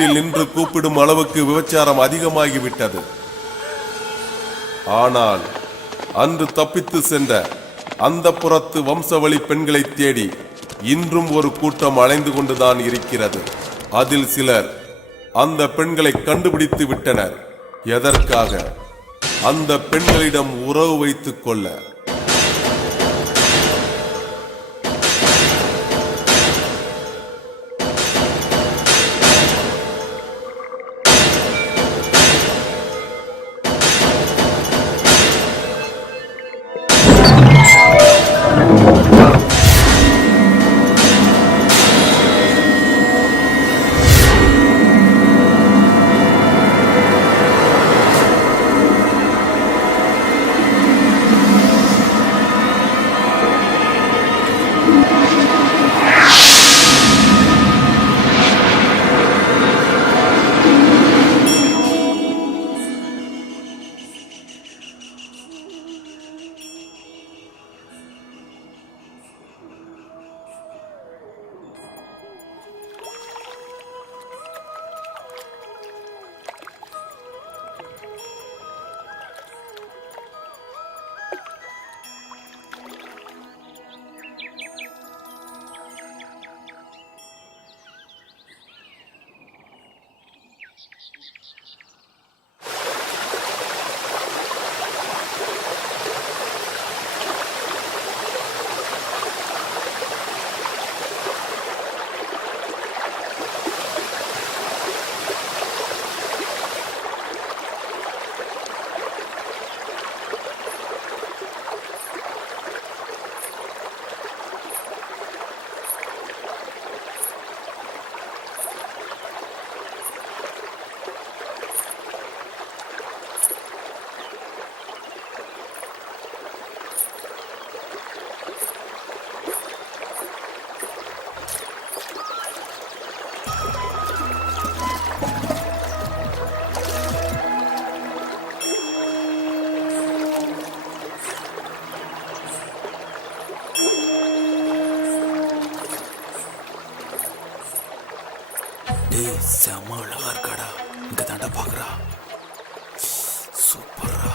ரோட்டில் நின்று கூப்பிடும் அளவுக்கு விபச்சாரம் அதிகமாகிவிட்டது. ஆனால் அன்று தப்பித்து சென்ற அந்த புறத்து வம்சவழி பெண்களை தேடி இன்றும் ஒரு கூட்டம் அலைந்து கொண்டுதான் இருக்கிறது. அதில் சிலர் அந்த பெண்களை கண்டுபிடித்து விட்டனர். எதற்காக? அந்த பெண்களிடம் உறவு வைத்துக் கொள்ள. செம அழகா இருக்காடா. இங்க தாண்டா பாக்குறா. சூப்பரா.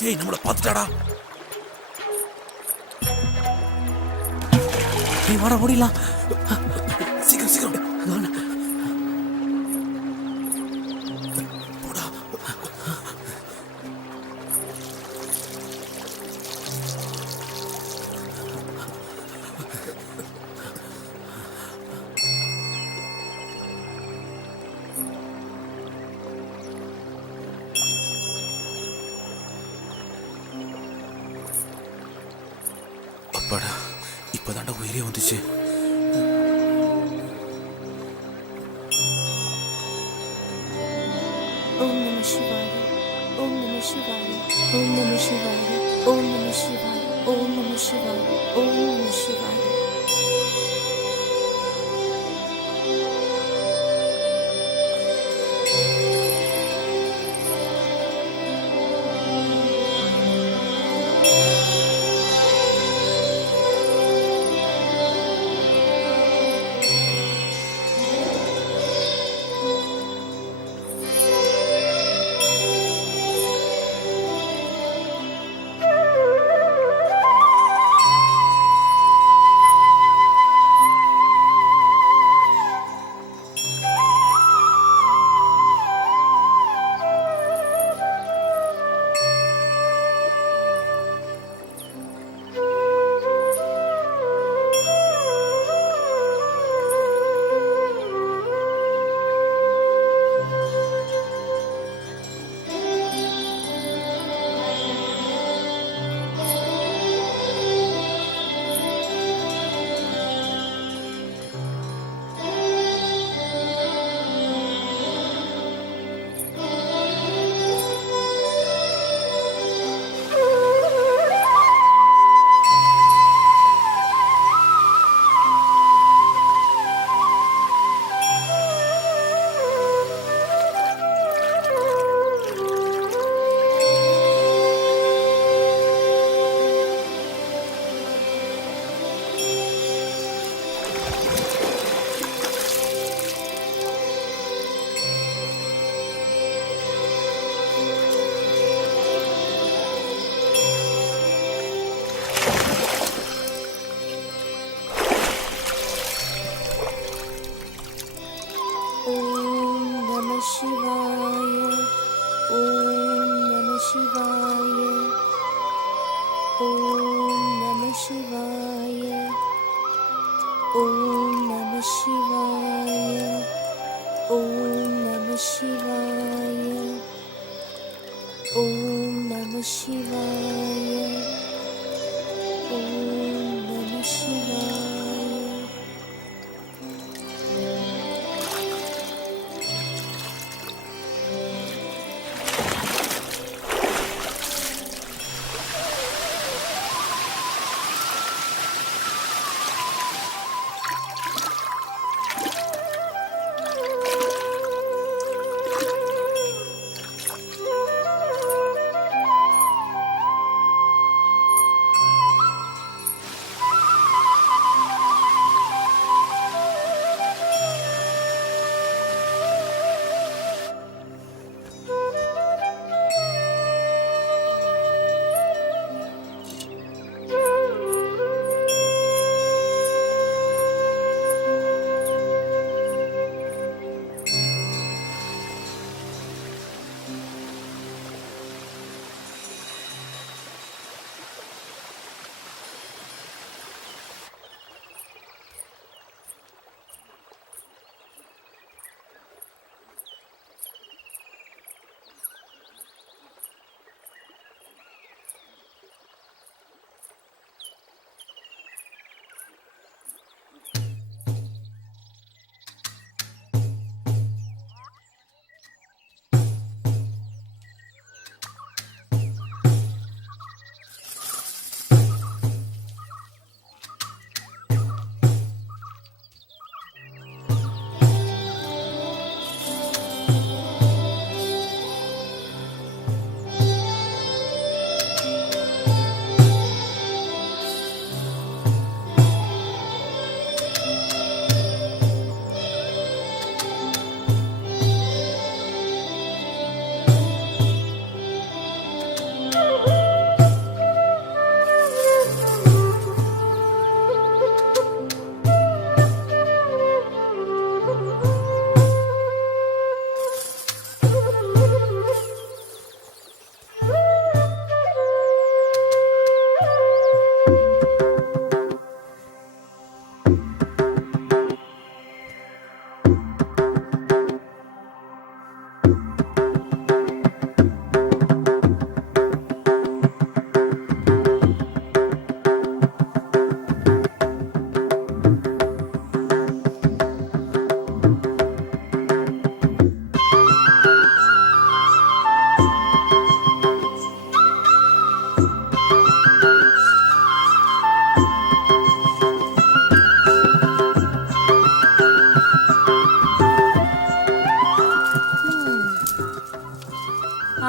டேய் நம்மள பாத்துட்டாடா. டேய் வாடா ஓடிலாம். சீக்கிரம் சீக்கிரம். போடா. அப்பாடா இப்பதாண்டா உயிரே வந்துச்சு. ஓம் நம சிவாய, ஓம் நம சிவாய, ஓம் நம சிவாய, ஓம் நம சிவாய, ஓம் நம சிவாய, ஓம் நம சிவாய. ஓம் நம சிவாய. ஓம் நம சிவாய. ஓம் நம சிவாய. ஓம் நம சிவாய. ஓம் நம சிவாய. ஓம் நம சிவாய. ஓம் நம சிவாய.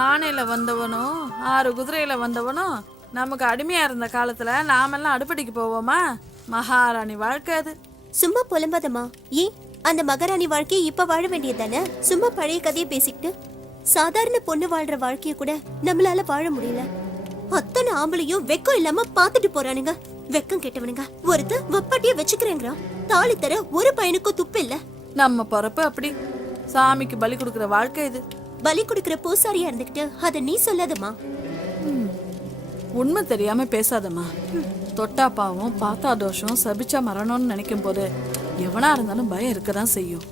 ஆனையில வந்தவனும் 6 குதிரையில வந்தவனும் நமக்கு அடிமையா இருந்த காலத்துல நாமெல்லாம் அடுப்படிக்கு போவோமா? மகாராணி வாழ்க்கை அது. சும்மா புலம்பாதம்மா. ஏன் அந்த மகாராணி வாழ்க்கையை இப்ப வாழ வேண்டியது தானே? சும்மா பழைய கதையை பேசிக்கிட்டு சாதாரண பொண்ணு வாழ்ற வாழ்க்கைய கூட நம்மளால வாழ முடியல. அத்தனை ஆம்பளையும் வெக்கம் இல்லாம பாத்துட்டு போறானுங்க. வெக்கம் கெட்டவனுங்க. ஒருத்த வப்பாட்டிய வச்சுக்கிறேங்கிறான். தாலி தர ஒரு பையனுக்கும் துப்பு இல்ல. நம்ம பொறப்பு அப்படி. சாமிக்கு பலி கொடுக்கிற வாழ்க்கை இது. பலி கொடுக்கிற பூசாரியா இருந்துகிட்டு அத நீ சொல்லாதம்மா. உண்மை தெரியாம பேசாதம்மா. தொட்டா பாவம், பார்த்தா தோஷம், சபிச்சா மரணம்னு நினைக்கும் போது எவனா இருந்தாலும் பயம் இருக்கதான் செய்யும்.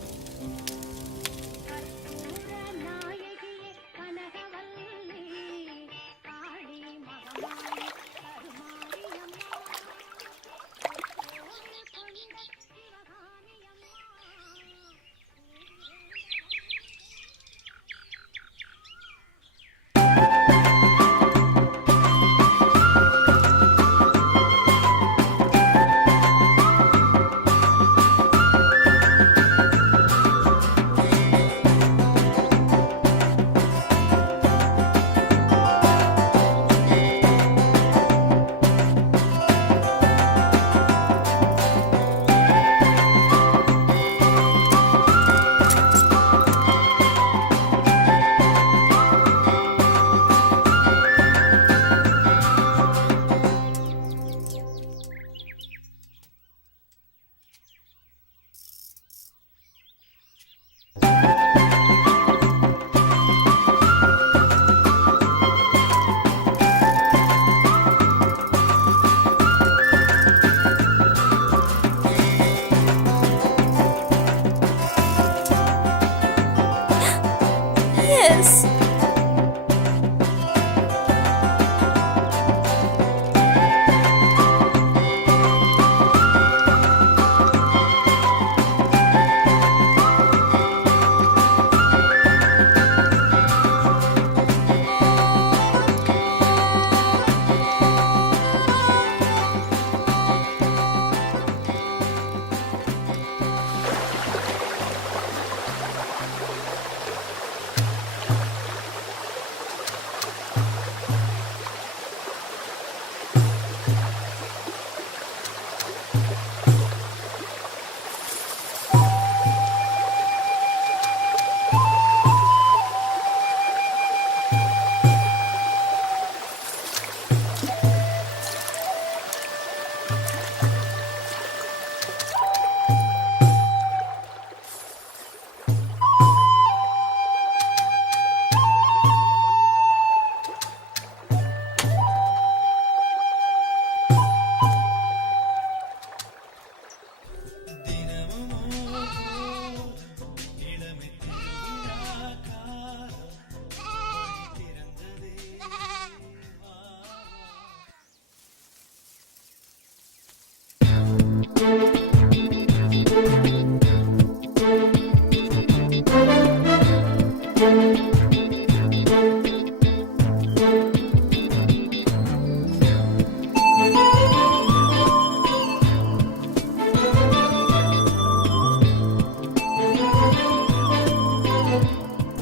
பாஸ்.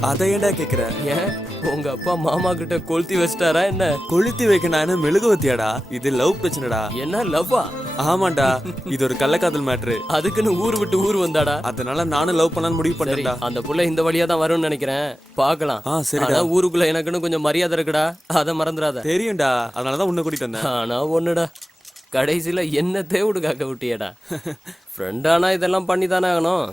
அதை ஏன்டா கேக்குற? ஏன் உங்க அப்பா மாமா கிட்ட கொளுத்தி வச்சிட்டாரா என்ன? கொளுத்தி வைக்க நான் என்ன மெழுகுவத்தியாடா? இது லவ் பிரச்சனைடா. என்ன லவ்வா? ஆமாண்டா, இது ஒரு கள்ளக்காதல் மேட்ரு. அதுக்குன்னு ஊர் விட்டு ஊர் வந்தாடா? அதனால நானும் லவ் பண்ணலாம்னு முடிவு சரி, பண்ணேன்டா. அந்த புள்ள இந்த வழியா தான் வரும்னு நினைக்கிறேன். பாக்கலாம். சரிடா. ஆனா ஊருக்குள்ள எனக்குன்னு கொஞ்சம் மரியாதை இருக்குடா, அத மறந்துடாத. தெரியும்டா, அதனாலதான் உன்னை கூட்டிட்டு வந்தேன். ஆனா ஒண்ணுடா, கடைசியில என்ன தேவுடு காக்க விட்டியடா. ஃப்ரெண்டானா இதெல்லாம் பண்ணி தானே ஆகணும்.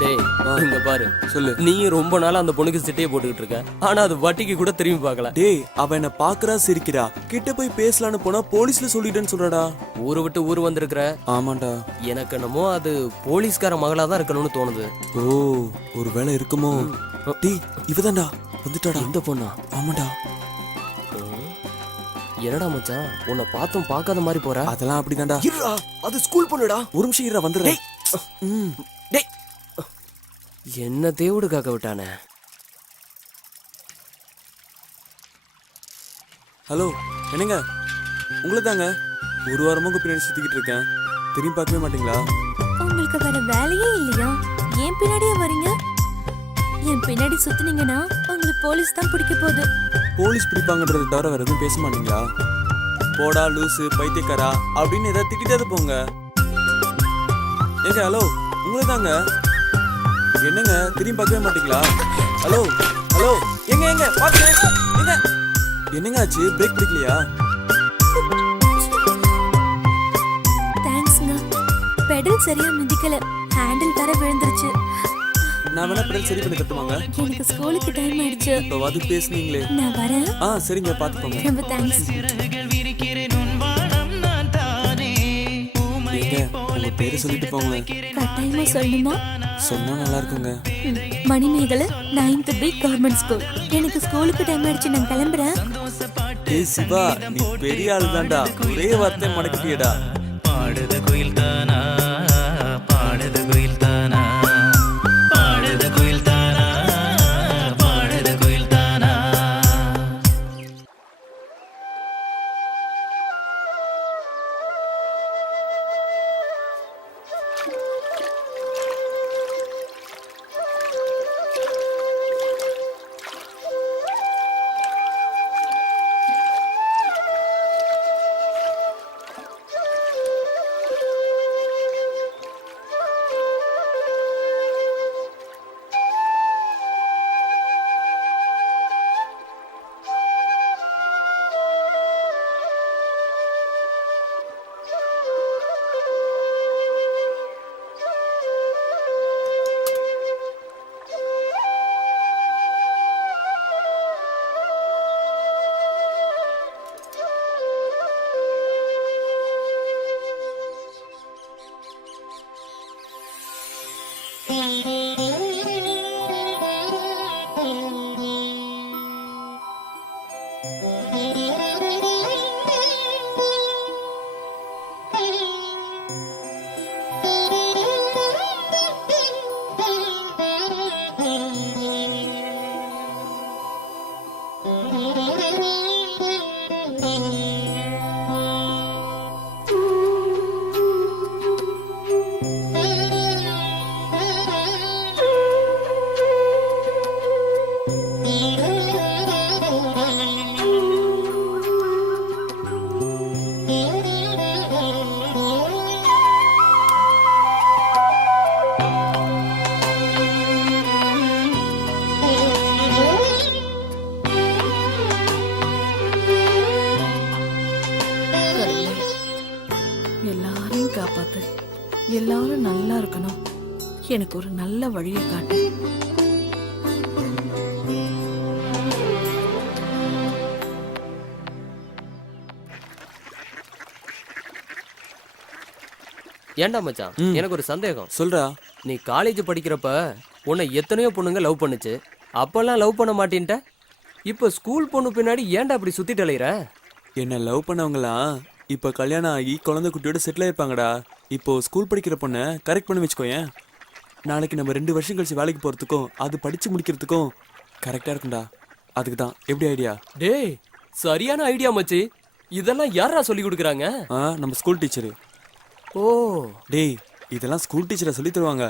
டேய், இங்க பாரு, சொல்லு. நீயும் ரொம்ப நாளா அந்த பொண்ணுக்கு சிட்டையை போட்டுக்கிட்டு இருக்க, ஆனா அது வட்டிக்கு கூட திரும்பி பார்க்கல. டேய், அவ என்ன பாக்குறா, சிரிக்கிறா. கிட்ட போய் பேசலான்னு போனா போலீஸ்ல சொல்லிட்டேன்னு சொல்றடா. ஊரு விட்டு ஊர் வந்திருக்கிற. ஆமாண்டா. எனக்கு என்னமோ அது போலீஸ்கார மகளா தான் இருக்கணும்னு தோணுது. ஓ, ஒரு வேலை இருக்குமோ? டேய், இவதான்டா வந்துட்டாடா. இந்த பொண்ணா? ஆமாண்டா. என்னடா மச்சான், உன்னை பார்த்தும் பார்க்காத மாதிரி போற. அதெல்லாம் அப்படிதான்டா. இருடா, அது ஸ்கூல் பொண்ணுடா. ஒரு நிமிஷம் இருடா, வந்துடுறேன். டேய், என்ன தேவுடு காக்க விட்டானே. ஹலோ, என்னங்க? உங்களை தாங்க. ஒரு வாரமா பின்னாடி சுத்திக்கிட்டு இருக்கேன். திரும்பி பார்க்கவே மாட்டீங்களா? உங்களுக்கு வேற வேலையே இல்லையா? ஏன் பின்னாடியே வரீங்க? என் பின்னாடி சுத்துனீங்கன்னா உங்களுக்கு போலீஸ் தான் பிடிக்க போகுது. போலீஸ் பிடிப்பாங்கன்றத தவிர வேற எதுவும் பேச மாட்டீங்களா? போடா லூசு, பைத்தியக்காரா அப்படின்னு ஏதாவது திட்டிட்டே போங்க. ஏங்க, ஹலோ, உங்களை தாங்க. என்னங்க, திரும்பி பார்க்கவே மாட்டீங்களா? ஹலோ ஹலோ, எங்க எங்க பாத்து எங்க? என்னங்க ஆச்சு? பிரேக் பிடிக்கலையா? தேங்க்ஸ்ங்க. பெடல் சரியா மிதிக்கல, ஹேண்டில் தர விழுந்துருச்சு. நான் வேணா பெடல் சரி பண்ணி தட்டுவாங்க. எனக்கு ஸ்கூலுக்கு டைம் ஆயிடுச்சு. இப்போ அது பேசுனீங்களே. நான் வரேன். சரிங்க, பாத்துக்கோங்க. ரொம்ப தேங்க்ஸ். ஏங்க, உங்க பேரை சொல்லிட்டு போங்க. கட்டாயமா சொல்லணுமா? சொன்னா நல்லா இருக்குங்க. Manimegalai 9th B government school. எனக்கு ஸ்கூலுக்கு டைம் ஆயிடுச்சு, நான் கிளம்புறேன். ஏய் சிவா, நீ பெரிய ஆளு தான்டா. ஒரே வார்த்தை மடக்கிட்டியடா. பாடுது குயில் தானா, பாடுது குயில் தானா, பாடுது குயில் தானா, பாடுது குயில் தானா. எல்லாரையும் காப்பாத்து, எல்லாரும் நல்லா இருக்கணும். எனக்கு ஒரு நல்ல வழியை காட்டு. ஏன்டா மச்சான், எனக்கு ஒரு சந்தேகம். சொல்றா. நீ காலேஜ் படிக்கிறப்ப உன்னை எத்தனையோ பொண்ணுங்க லவ் பண்ணுச்சு. அப்பெல்லாம் லவ் பண்ண மாட்டேன்ட்ட. இப்ப ஸ்கூல் பொண்ணு பின்னாடி ஏன்டா அப்படி சுத்திட்டு அலையிற? என்ன லவ் பண்ணவங்களாம் இப்ப கல்யாணம் ஆகி குழந்தை குட்டியோட செட்டில் ஆயிருப்பாங்கடா. இப்போ ஸ்கூல் படிக்கிற பொண்ணை கரெக்ட் பண்ணி வச்சுக்கோயேன். நாளைக்கு நம்ம 2 வருஷம் கழிச்சு வேலைக்கு போறதுக்கும் அது படிச்சு முடிக்கிறதுக்கும் கரெக்டா இருக்கும்டா. அதுக்கு தான். எப்படி ஐடியா? டேய், சரியான ஐடியா மச்சி. இதெல்லாம் யாரா சொல்லி கொடுக்குறாங்க? நம்ம ஸ்கூல் டீச்சரு. ஓ டேய், இதெல்லாம் ஸ்கூல் டீச்சரை சொல்லி தருவாங்க.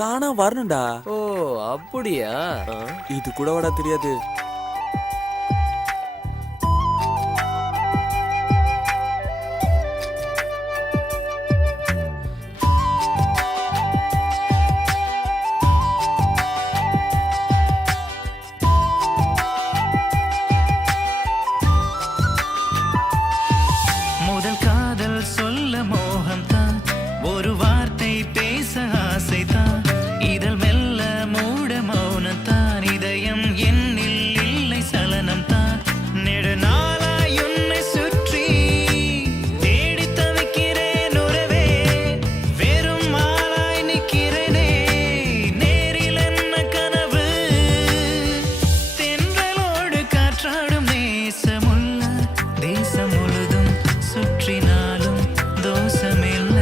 தானா வரணும்டா. ஓ அப்படியா? இது கூட வாடா தெரியாது. முதல் காதல் சொல்ல மோகம்தான், ஒரு வார்த்தை பேச ஆசைதான், இதழ் மெல்ல மூட மௌனத்தான், இதயம் என்னில் இல்லை சலனம் தான், நெடுநாளாய் உன்னை சுற்றி தேடி தவிக்கிறேன் உறவே, வெறும் மாலாய் நிற்கிறேனே, நேரில் என்ன கனவு, தென்றலோடு காற்றாடும் நேசமுள்ள தேசம் முழுதும் சுற்றினாலும் தோஷமில்ல.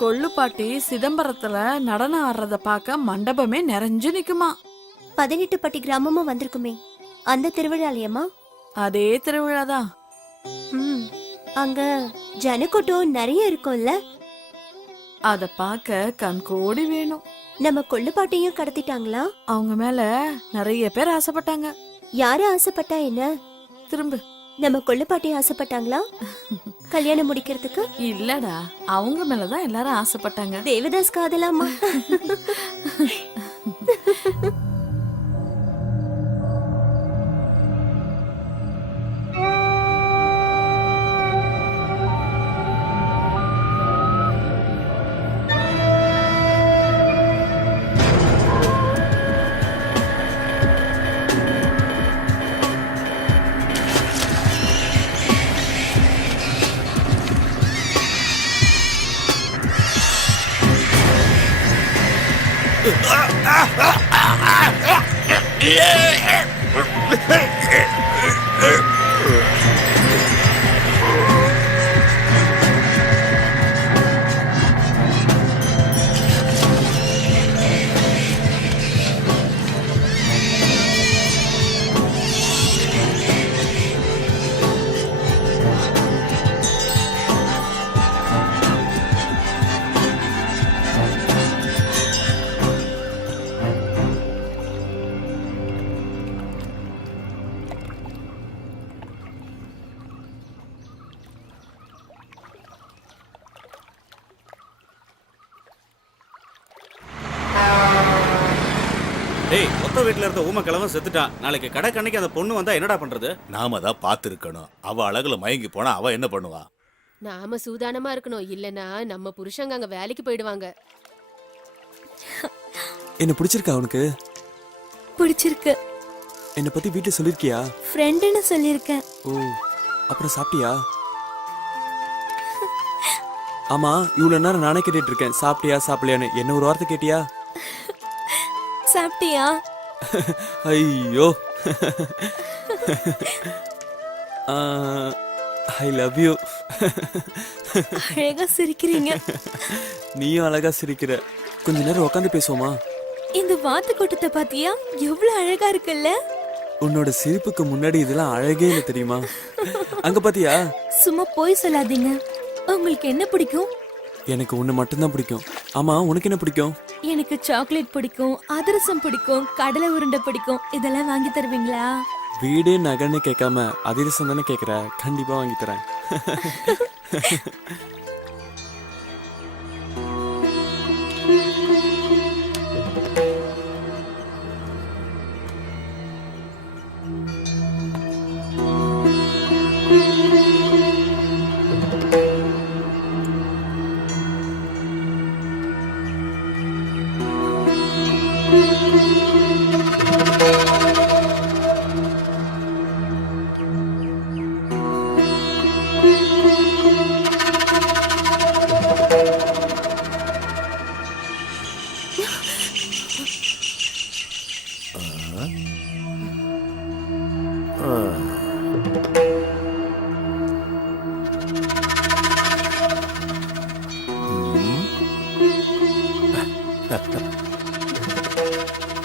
கொள்ளுப்பாட்டி சிதம்பரத்துல நடனம் ஆடுறத பார்க்க மண்டபமே நிறைஞ்சு நிக்குமா. 18 பட்டி கிராமமும் வந்திருக்குமே, அந்த திருவிழாலயம்மா? அதே திருவிழாதான். ம், அங்க ஜனக்கூட்டம் நிறைய இருக்கும்ல. அத பார்க்க கண்கோடி வேணும். நம்ம கொள்ளுப்பாட்டையும் கடத்திட்டாங்களா? அவங்க மேல நிறைய பேர் ஆசைப்பட்டாங்க. யாரு ஆசைப்பட்டா என்ன? திரும்ப நம்ம கொள்ளுப்பாட்டி ஆசைப்பட்டாங்களா கல்யாணம் முடிக்கிறதுக்கு? இல்லடா, அவங்க மேலதான் எல்லாரும் ஆசைப்பட்டாங்க. தேவதாஸ் காதலாமா? டேய் மொத்த வீட்டுல இருந்த ஊமக்கிழவன் செத்துட்டான். நாளைக்கு கடை கண்ணைக்கு அந்த பொண்ணு வந்தா என்னடா பண்றது? நாம தான் பார்த்துருக்கணும். அவ அழகுல மயங்கி போனா அவ என்ன பண்ணுவா? நாம சூதானமா இருக்கணும், இல்லனா நம்ம புருஷங்க அங்க வேலைக்கு போயிடுவாங்க. என்ன பிடிச்சிருக்கா உனக்கு? பிடிச்சிருக்கு. என்னை பத்தி வீட்டுல சொல்லிருக்கியா? ஃப்ரெண்டுன்னு சொல்லியிருக்கேன். ஓ, அப்புறம் சாப்பிட்டியா? ஆமா, இவ்வளவு நேரம் நானே கேட்டுட்டு இருக்கேன் சாப்பிட்டியா சாப்பிடலையான்னு. என்ன ஒரு வார்த்தை கேட்டியா? சாப்பிட்டியா? ஐயோ, ஐ லவ் யூ. அழகா சிரிக்கிறீங்க. நீயும் அழகா சிரிக்கிற. கொஞ்ச நேரம் உட்காந்து பேசுவோமா? இந்த வாத்து கூட்டத்தை பாத்தியா? எவ்வளவு அழகா இருக்குல்ல? உன்னோட சிரிப்புக்கு முன்னாடி இதெல்லாம் அழகே இல்லை தெரியுமா? அங்க பாத்தியா? சும்மா போய் சொல்லாதீங்க. உங்களுக்கு என்ன பிடிக்கும்? எனக்கு உன்னை மட்டும்தான் பிடிக்கும். ஆமா, உனக்கு என்ன பிடிக்கும்? எனக்கு சாக்லேட் பிடிக்கும், அதிரசம் பிடிக்கும், கடலை உருண்டை பிடிக்கும். இதெல்லாம் வாங்கி தருவீங்களா? வீடே நகன்னு கேட்காம அதிரசம் தானே கேட்குற. கண்டிப்பா வாங்கி தரேன்.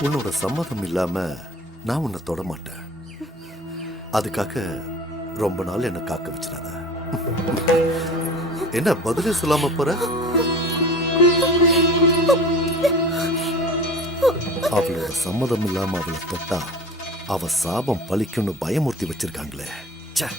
உன்னோட சம்மதம் இல்லாம நான் உன்னை தொட மாட்டேன். அதுக்காக ரொம்ப நாள் என்ன காக்க வச்சிடாத. என்ன பதிலே சொல்லாம போற? அவளோட சம்மதம் இல்லாம அவளை தொட்டா அவ சாபம் பலிக்கும்னு பயமுறுத்தி வச்சிருக்காங்களே. ச்சே.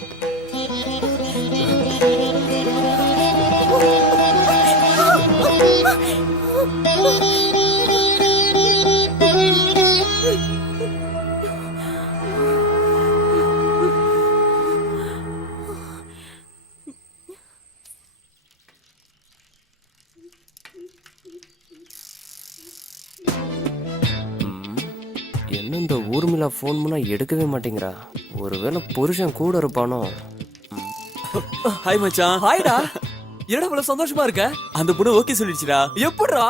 என்ன இந்த ஊர்மிளா ஃபோன் பண்ணா எடுக்கவே மாட்டேங்கிறா? ஒருவேளை புருஷன் கூட இருப்பானோ? ஹாய் மச்சான். ஹாய்டா. என்னடா இவ்வளவு சந்தோஷமா இருக்க? அந்த பொண்ணு ஓகே சொல்லிடுச்சுடா. எப்படிடா?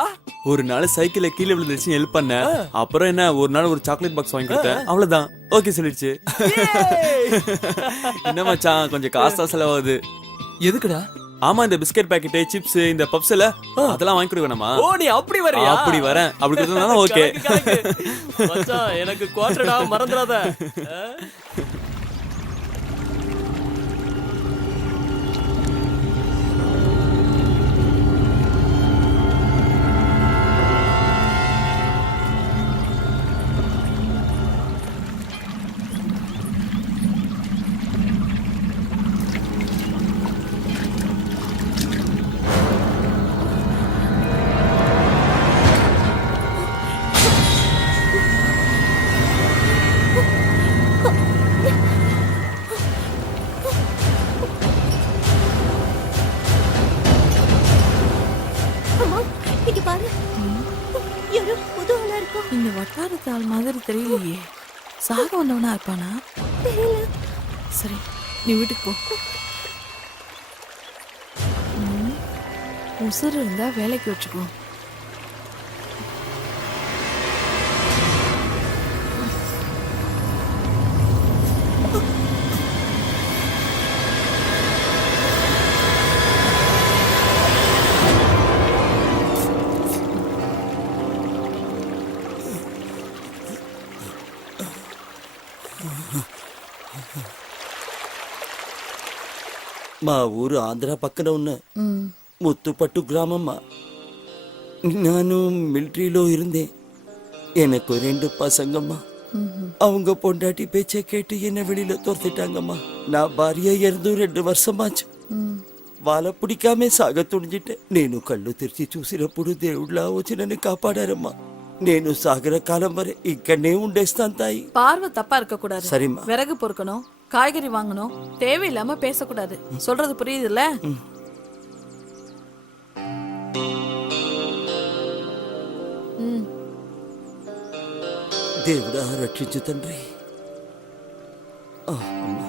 ஒரு நாள் சைக்கிள்ல கீழே விழுந்துருச்சு, ஹெல்ப் பண்ண. அப்புறம் என்ன, ஒரு நாள் ஒரு சாக்லேட் பாக்ஸ் வாங்கி கொடுத்தேன். அவ்வளவுதான், ஓகே சொல்லிடுச்சு. என்ன மச்சான், கொஞ்சம் காசா செலவாகுது. எதுக்குடா? ஆமா, இந்த பிஸ்கட் பாக்கெட், சிப்ஸ், இந்த பப்ஸ் எல்லாம் அதெல்லாம் வாங்கி கொடுக்க வேணாமா? ஓ, நீ அப்படி வரியா? அப்படி வரேன். அப்படி கொடுத்தா ஓகே. மச்சான், எனக்கு குவார்டர்டா, மறந்துடாத. இந்த வட்டாரத்தால் மாதிரி தெரியலையே. சாக வந்தவனா இருப்பானா? சரி, நீ வீட்டுக்கு போ. உசுறு இருந்தா வேலைக்கு வச்சுக்கோ. మా ఊరు ఆంధ్ర పక్కన ఉన్న ముత్తుపట్టు గ్రామమ్మా. ನಾನು ಮಿಲಿಟರಿలో இருந்தேன். எனக்கு 2 பசங்கம்மா. அவங்க பொண்டாட்டி பேச்சை கேட்டு என்ன வெளியில துரத்திட்டாங்கம்மா. நான் భార్య இறந்து 2 வருஷமாச்சு. వాళ్ళ పిడికామే సాగ తుడిజిట్టే. నేను కళ్ళు తెరిచి చూసినప్పుడు దేవుళ్ళ వచ్చి నన్ను కాపాడారమ్మా. నేను సాగర కాలం వరే ఇక్కడనే ఉండేస్తాను తాయి. பார்வை தப்பா இருக்க கூடாது. சரிம்மா. விறகு பொறுக்கணும், காய்கறி வாங்கணும், தேவையில்லாம பேசக்கூடாது. சொல்றது புரியுதுல்ல? దేవుడా రక్షించు తండ్రి. అమ్మా.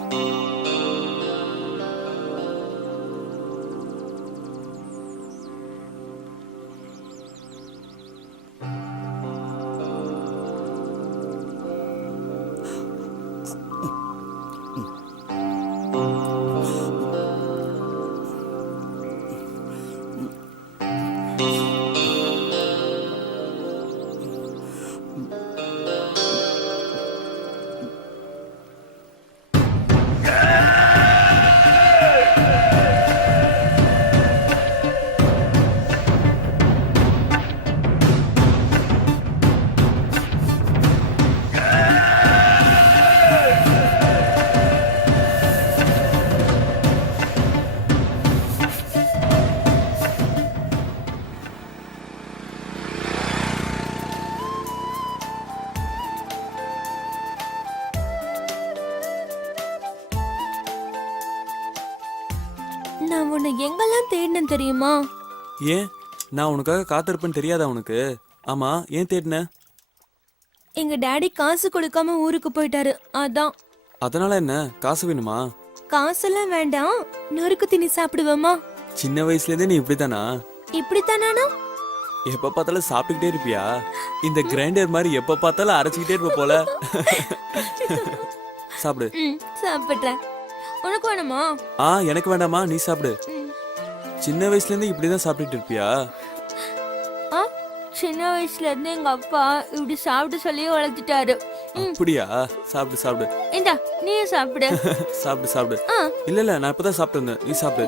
நான் உன்னை எங்கெல்லாம் தேடினேன் தெரியுமா? ஏன் நான் உனக்காக காத்திருப்பேன்னு தெரியாதா உனக்கு? ஆமா, ஏன் தேடின? எங்க டாடி காசு கொடுக்காம ஊருக்கு போயிட்டாரு, அதான். அதனால என்ன, காசு வேணுமா? காசெல்லாம் வேண்டாம், நொறுக்கு திணி சாப்பிடுவோமா? சின்ன வயசுல இருந்தே நீ இப்படித்தானா? இப்படித்தானா? எப்ப பார்த்தாலும் சாப்பிட்டுக்கிட்டே இருப்பியா? இந்த கிரைண்டர் மாதிரி எப்ப பார்த்தாலும் அரைச்சிக்கிட்டே இருப்ப போல. சாப்பிடு. சாப்பிடுறேன். உனக்கு வேணுமா? எனக்கு வேண்டாமா, நீ சாப்பிடு. சின்ன வயசுல இருந்து இப்படிதான் சாப்பிட்டுட்டு இருப்பியா? சின்ன வயசுல இருந்து எங்க அப்பா இப்படி சாப்பிட்டு சொல்லி வளர்த்துட்டாரு. அப்படியா? சாப்பிடு சாப்பிடு. இந்தா நீ சாப்பிடு. சாப்பிடு சாப்பிடு. இல்ல நான் இப்பதான் சாப்பிட்டு இருந்தேன், நீ சாப்பிடு.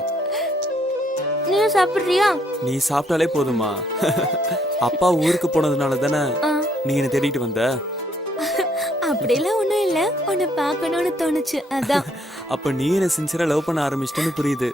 நீ சாப்பிடுறியா? நீ சாப்பிட்டாலே போதுமா. அப்பா ஊருக்கு போனதுனால தானே நீ என்ன தேடிட்டு வந்த? அப்படிலாம் ஒண்ணும் இல்ல, உன்னை பார்க்கணும்னு தோணுச்சு, அதான். அப்ப நீ என்ன சின்சியரா லவ் பண்ண ஆரம்பிச்சிட்டேன்னு புரியுது.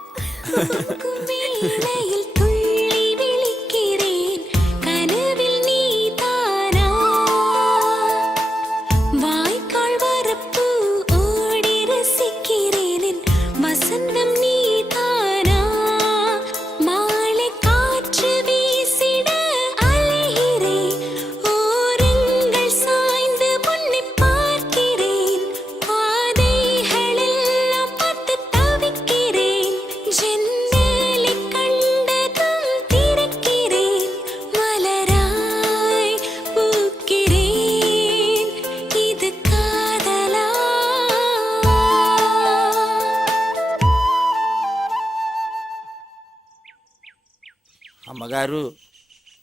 అమ్మగారు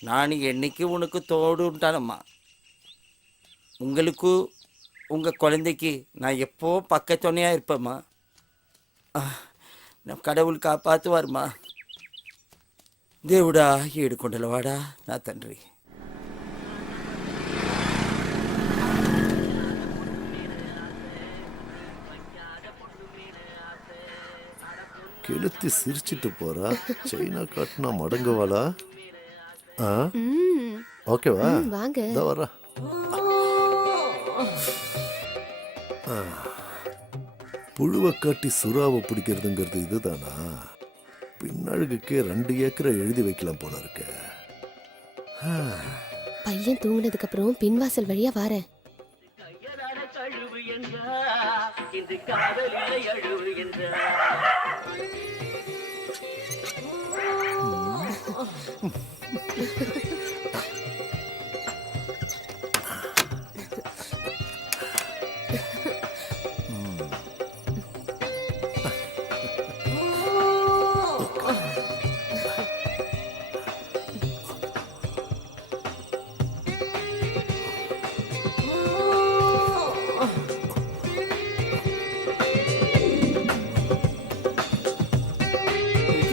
நான் என்னைக்கு உனக்கு தோடு ఉంటానమ్మా. உங்களுக்கு உங்கள் குழந்தைக்கு நான் எப்போ பக்கத்துணையாக இருப்பேம்மா. நம் கடவுள் காப்பாற்றுவார்மா. దేవుడా ఏడుకొండలవాడా నా తండ్రి. கெளுத்தி சிரிச்சிட்டு போறா, சைனா காட்டினா மடங்குவாளா? ஓகேவா? வாங்க. இதோ வரா. புழுவை காட்டி சுறாவை பிடிக்கிறதுங்கிறது இதுதானா? பின்னழுகுக்கே 2 ஏக்கரை எழுதி வைக்கலாம் போல இருக்க. பையன் தூங்கினதுக்கு அப்புறம் பின்வாசல் வழியா வாரேன்.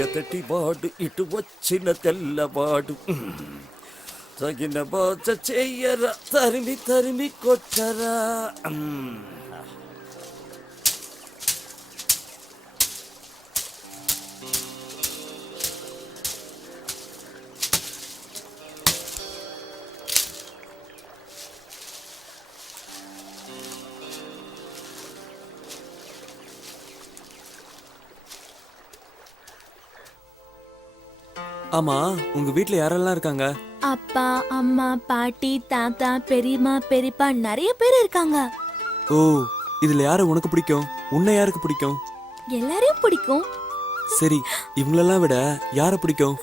ఎదటి వాడు ఇటు వచ్చిన తెల్లవాడు తగిన బాధ చెయ్యరా, తరిమి తరిమి కొట్టరా. ஆமா உங்க வீட்ல யாரெல்லாம் இருக்காங்க? அப்பா, அம்மா, பாட்டி, தாத்தா, பெரியம்மா, பெரியப்பா நிறைய பேர் இருக்காங்க. ஓ, இதுல யார உனக்கு பிடிக்கும்? உன்னை யாருக்கு பிடிக்கும்? எல்லாரையும் பிடிக்கும். சரி, இவங்களெல்லாம் விட யார பிடிக்கும்?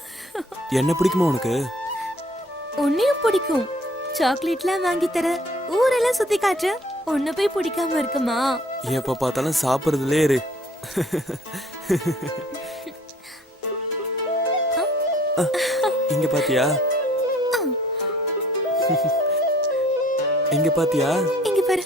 என்ன பிடிக்குமா உனக்கு? உன்னையும் பிடிக்கும். சாக்லேட்லாம் வாங்கி தர, ஊரெல்லாம் சுத்தி காற்று, உன்னை போய் பிடிக்காம இருக்குமா? எப்ப பார்த்தாலும் சாப்பிடுறதுலே இரு. இங்க பாத்தியா? இங்க பாத்தியா? இங்க பாரு.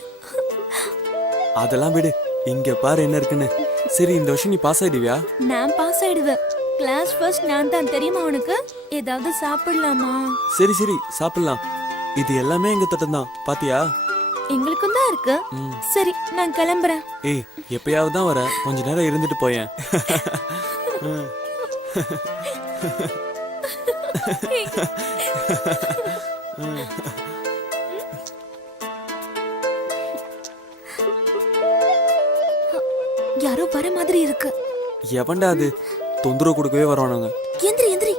அதெல்லாம் விடு, இங்க பாரு என்ன இருக்குன்னு. சரி, இந்த வருஷம் நீ பாஸ் ஆயிடுவியா? நான் பாஸ் ஆயிடுவேன். கிளாஸ் ஃபர்ஸ்ட் நான் தான், தெரியுமா உனக்கு? ஏதாவது சாப்பிடலாமா? சரி சரி, சாப்பிடலாம். இது எல்லாமே எங்க தோட்டம் தான், பாத்தியா? எங்களுக்கும் தான் இருக்கு. சரி, நான் கிளம்புறேன். ஏய், எப்பயாவது தான் வர, கொஞ்ச நேரம் இருந்துட்டு போயேன். யாரோ வர மாதிரி இருக்கு. எவன்டா அது? தொந்தரவு கொடுக்கவே வருவானுங்க. எந்திரி எந்திரி.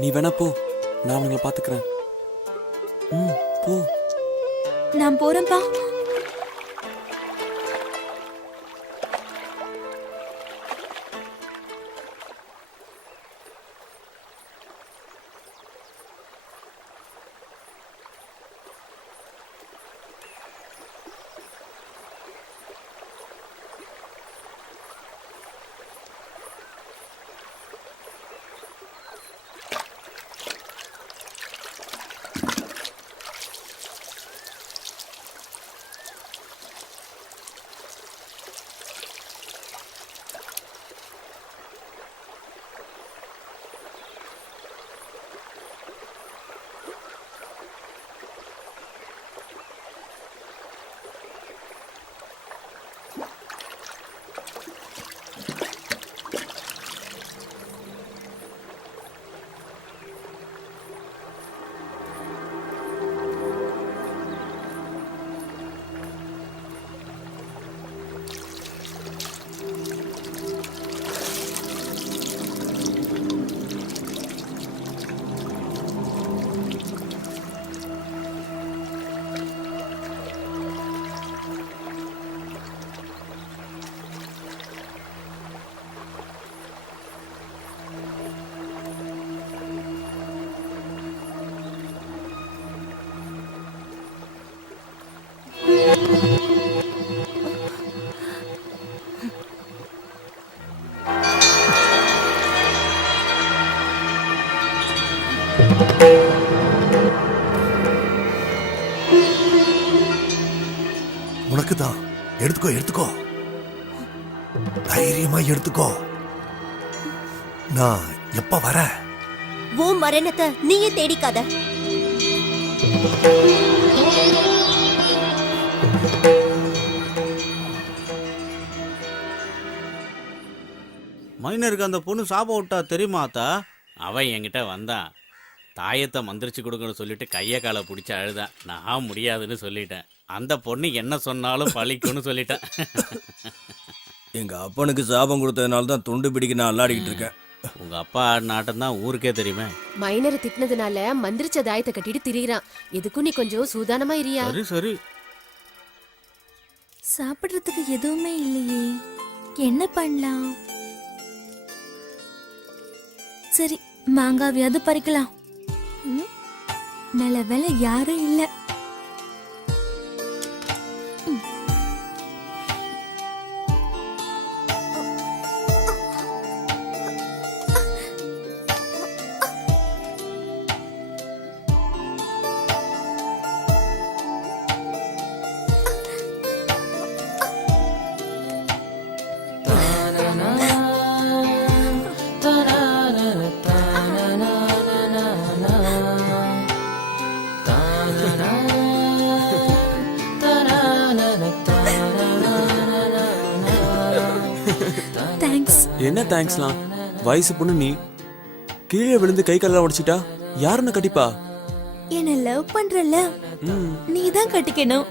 நீ வேணா போ, நான் அவனுங்களை பாத்துக்கிறேன். போ. நான் போறேன்பா. உனக்கு தான். எடுத்துக்கோ எடுத்துக்கோ, தைரியமா எடுத்துக்கோ. நான் எப்ப வர? உன் மரணத்தை நீயே தேடிக்காத. மைனருக்கு அந்த பொண்ணு சாபம் விட்டா தெரியுமா அத்தா? அவன் என்கிட்ட வந்தான், தாயத்தை மந்திரிச்சு கொடுக்கணும்னு சொல்லிட்டு கையை காலை பிடிச்சி அழுதான். நான் முடியாதுன்னு சொல்லிட்டேன். அந்த பொண்ணு என்ன சொன்னாலும் பழிக்கும்னு சொல்லிட்டேன். எங்க அப்பனுக்கு சாபம் கொடுத்ததுனால தான் துண்டு பிடிக்க நான் அல்லாடிக்கிட்டு இருக்கேன். உங்க அப்பா ஆடின ஆட்டம் தான் ஊருக்கே தெரியுமே. மைனரை திட்டினதுனால மந்திரிச்ச தாயத்தை கட்டிட்டு திரியிறான். எதுக்கும் நீ கொஞ்சம் சூதானமா இரியா. சரி சரி. சாப்பிடுறதுக்கு எதுவுமே இல்லையே, என்ன பண்ணலாம்? சரி, மாங்காவியாவது பறிக்கலாம். நல்ல வேலை யாரும் இல்ல. என்ன தேங்க்ஸ்லாம்? வயசு பொண்ணு நீ, கீழே விழுந்து கை கால உடைச்சிட்டா யாருன்னு கட்டிப்பா? என்ன லவ் பண்றல, நீ தான் கட்டிக்கணும்.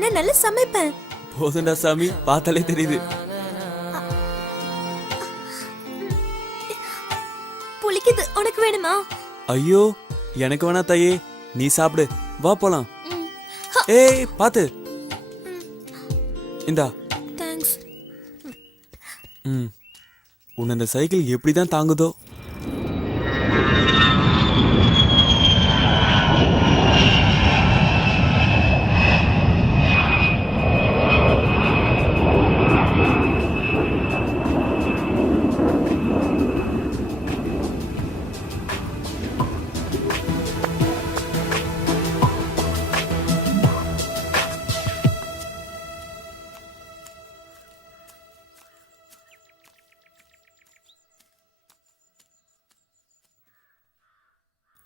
நான் நல்லா சமைப்பேன். போதுண்டா சாமி, பார்த்தாலே தெரியுது. உனக்கு வேணுமா? ஐயோ எனக்கு வேணா தாயே, நீ சாப்பிடு, வா போலாம். ஏய் பாத்து, இந்தா. தேங்க்ஸ். உன்னை இந்த சைக்கிள் எப்படிதான் தாங்குதோ.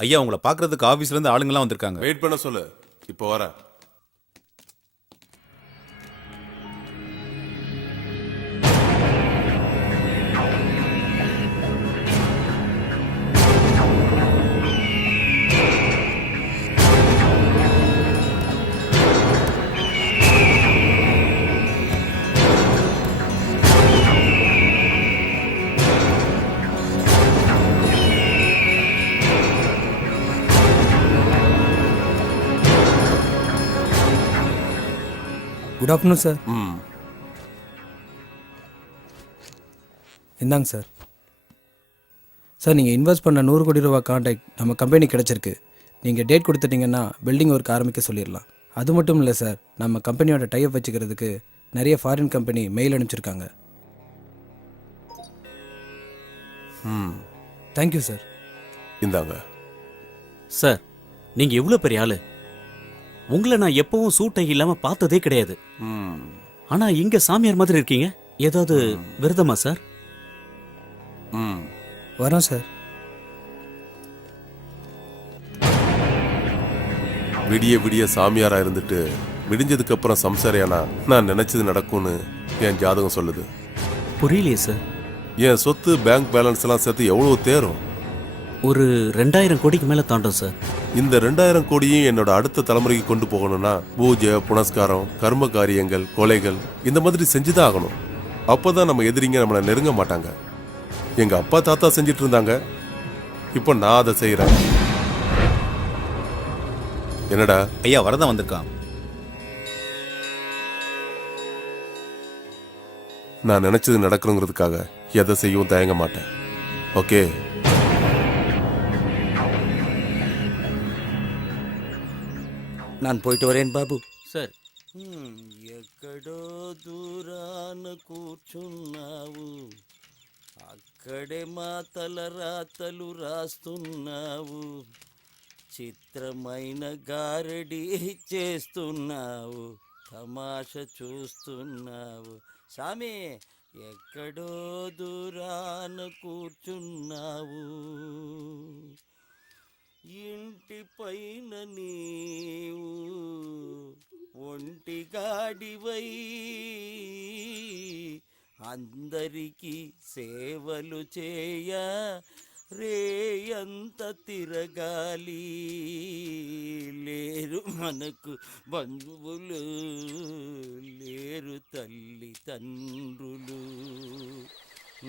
ஐயா உங்களை பார்க்கறதுக்கு ஆபீஸ்ல இருந்து ஆளுங்கெல்லாம் வந்திருக்காங்க. வெயிட் பண்ண சொல்லு, இப்போ வரேன். Good afternoon sir. இந்தாங்க சார். சார் நீங்கள் இன்வெஸ்ட் பண்ண 100 கோடி ரூபா கான்ட்ராக்ட் நம்ம கம்பெனி கிடச்சிருக்கு. நீங்கள் டேட் கொடுத்துட்டீங்கன்னா பில்டிங் ஒர்க் ஆரம்பிக்க சொல்லிடலாம். அது மட்டும் இல்லை சார், நம்ம கம்பெனியோட டைப் வச்சுக்கிறதுக்கு நிறைய ஃபாரின் கம்பெனி மெயில் அனுப்பிச்சிருக்காங்க. Thank you sir. இந்தாங்க சார். நீங்க எவ்வளவு பெரிய ஆளு. உங்களை நான் எப்பவும் சூட்டை இல்லாம பார்த்ததே கிடையாது. ஆனா இங்க சாமியார் மாதிரி இருக்கீங்க. ஏதாவது விரதமா சார்? வரோம் சார். விடிய விடிய சாமியாரா இருந்துட்டு விடிஞ்சதுக்கு அப்புறம் சம்சாரியானா நான் நினைச்சது நடக்கும்னு என் ஜாதகம் சொல்லுது. புரியலையே சார். என் சொத்து பேங்க் பேலன்ஸ் எல்லாம் சேர்த்து எவ்வளவு தேரும்? ஒரு 2000 கோடிக்கு மேல தாண்டும் சார். இந்த 2000 கோடியும் என்னோட அடுத்த தலைமுறைக்கு கொண்டு போகணும்னா பூஜை, புனஸ்காரம், கர்ம காரியங்கள், கொலைகள் இந்த மாதிரி செஞ்சுதான் ஆகணும். அப்பதான் நம்ம எதிரிங்க நம்மளை நெருங்க மாட்டாங்க. எங்க அப்பா தாத்தா செஞ்சிட்டு இருந்தாங்க, இப்போ நான் அதை செய்யறேன். என்னடா? ஐயா வரதான் வந்திருக்கான். நான் நினைச்சது நடக்கணுங்கிறதுக்காக எதை செய்யவும் தயங்க மாட்டேன். ஓகே? நான் போயிட்டு வரேன் బాబు. సార్. ఎక్కడో దూరాన కూర్చున్నావు, అక్కడే మా తల రాతలు రాస్తున్నావు, చిత్రమైన గారడి చేస్తున్నావు, తమాష చూస్తున్నావు. సామి ఎక్కడో దూరాన కూర్చున్నావు, ఇంటి పైన నీవు ఒంటిగాడివై అందరికీ సేవలు చేయ రేయంత తిరగాలి. లేరు మనకు బంధువులు, లేరు తల్లి తండ్రులు,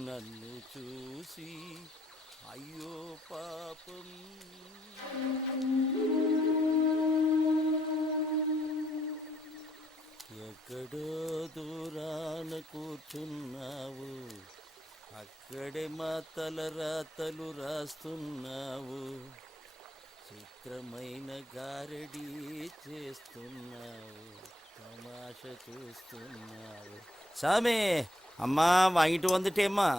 నన్ను చూసి అయ్యో పాపం. ఎక్కడో దూరాన కూర్చున్నావు, అక్కడే మా తలరాతలు రాస్తున్నావు, చిత్రమైన గారడి చేస్తున్నావు, తమాష చూస్తున్నావు. சாமி அம்மா வாங்கிட்டு வந்துட்டேம்மா.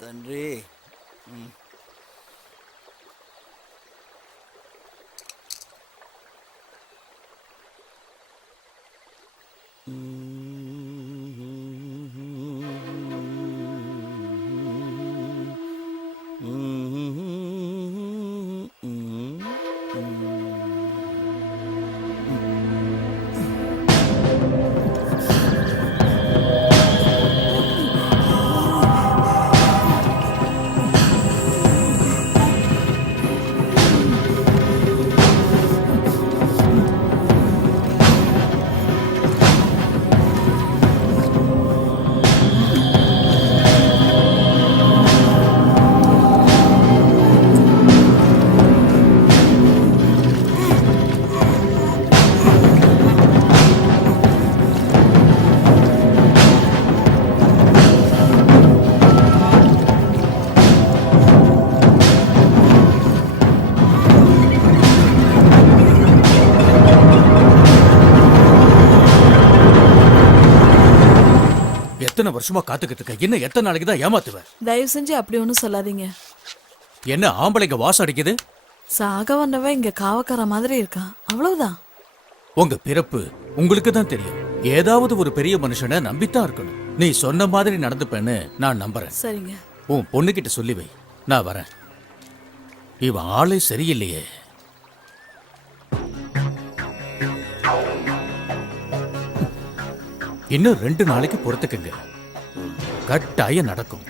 తండ్రి எத்தனை வருஷமா காத்துக்கிட்டு இருக்க, இன்னும் எத்தனை நாளைக்கு தான் ஏமாத்துவ? தயவு செஞ்சு அப்படி ஒன்றும் சொல்லாதீங்க. என்ன ஆம்பளைங்க வாசம் அடிக்குது? சாக வந்தவன் இங்க காவக்கார மாதிரி இருக்கான், அவ்வளவுதான். உங்க பிறப்பு உங்களுக்கு தான் தெரியும். ஏதாவது ஒரு பெரிய மனுஷனை நம்பித்தான் இருக்கணும். நீ சொன்ன மாதிரி நடந்துப்பேன்னு நான் நம்புறேன். சரிங்க. உன் பொண்ணுகிட்ட சொல்லி வை, நான் வரேன். இவன் ஆளே சரியில்லையே. இன்னும் 2 நாளைக்கு பொறுத்துக்குங்க, கட்டாயம் நடக்கும்.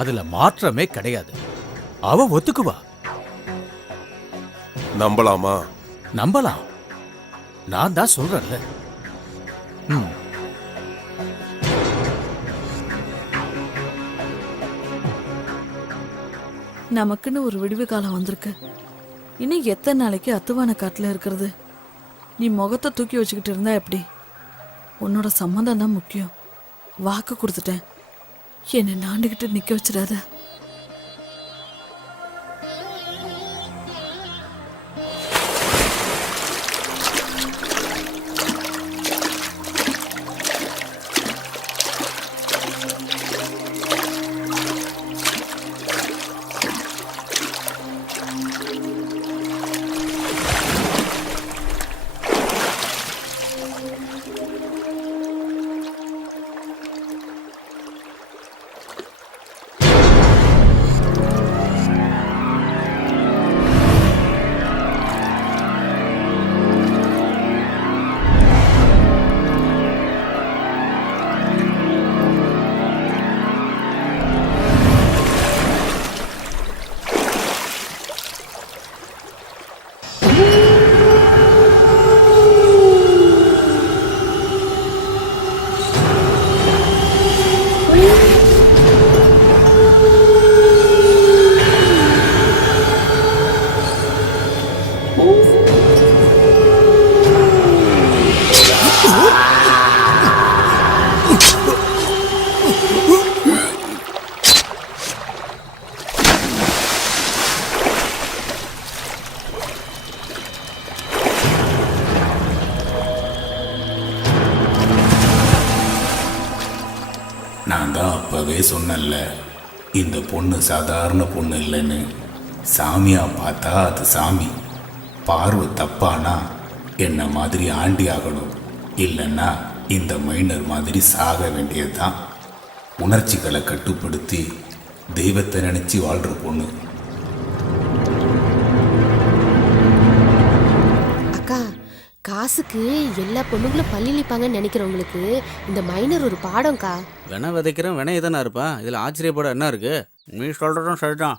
அதுல மாற்றமே கிடையாது. அவ ஒத்துக்குவா. நம்பலாமா? நம்பலாம். நான் தான் சொல்றேன்ல. நமக்குன்னு ஒரு விடுவி காலம் வந்திருக்கு. இன்னும் எத்தனை நாளைக்கு அத்துவான காட்டுல இருக்கிறது? நீ முகத்தை தூக்கி வச்சுக்கிட்டு இருந்தா எப்படி? உன்னோட சம்மந்தம் தான் முக்கியம். வாக்கு கொடுத்துட்டேன், என்னை நாண்டுகிட்டு நிக்க வச்சிடாத. நான் தான் அப்பவே சொன்னேன்ல, இந்த பொண்ணு சாதாரண பொண்ணு இல்லைன்னு. சாமியா பார்த்தா அது சாமி. பார்வை தப்பானா என்ன மாதிரி ஆண்டி ஆகணும், இல்லைன்னா இந்த மைனர் மாதிரி சாக வேண்டியதுதான். உணர்ச்சிகளை கட்டுப்படுத்தி தெய்வத்தை நினைச்சு வாழ்ற பொண்ணு. அக்கா, காசுக்கு எல்லா பொண்ணுங்களும் பள்ளி நிற்பாங்கன்னு நினைக்கிறவங்களுக்கு இந்த மைனர் ஒரு பாடம்க்கா. வென விதைக்கிறேன் வென எதனா இருப்பா, இதில் ஆச்சரியப்பட என்ன இருக்கு? நீ சொல்கிறதும் சரிதான்.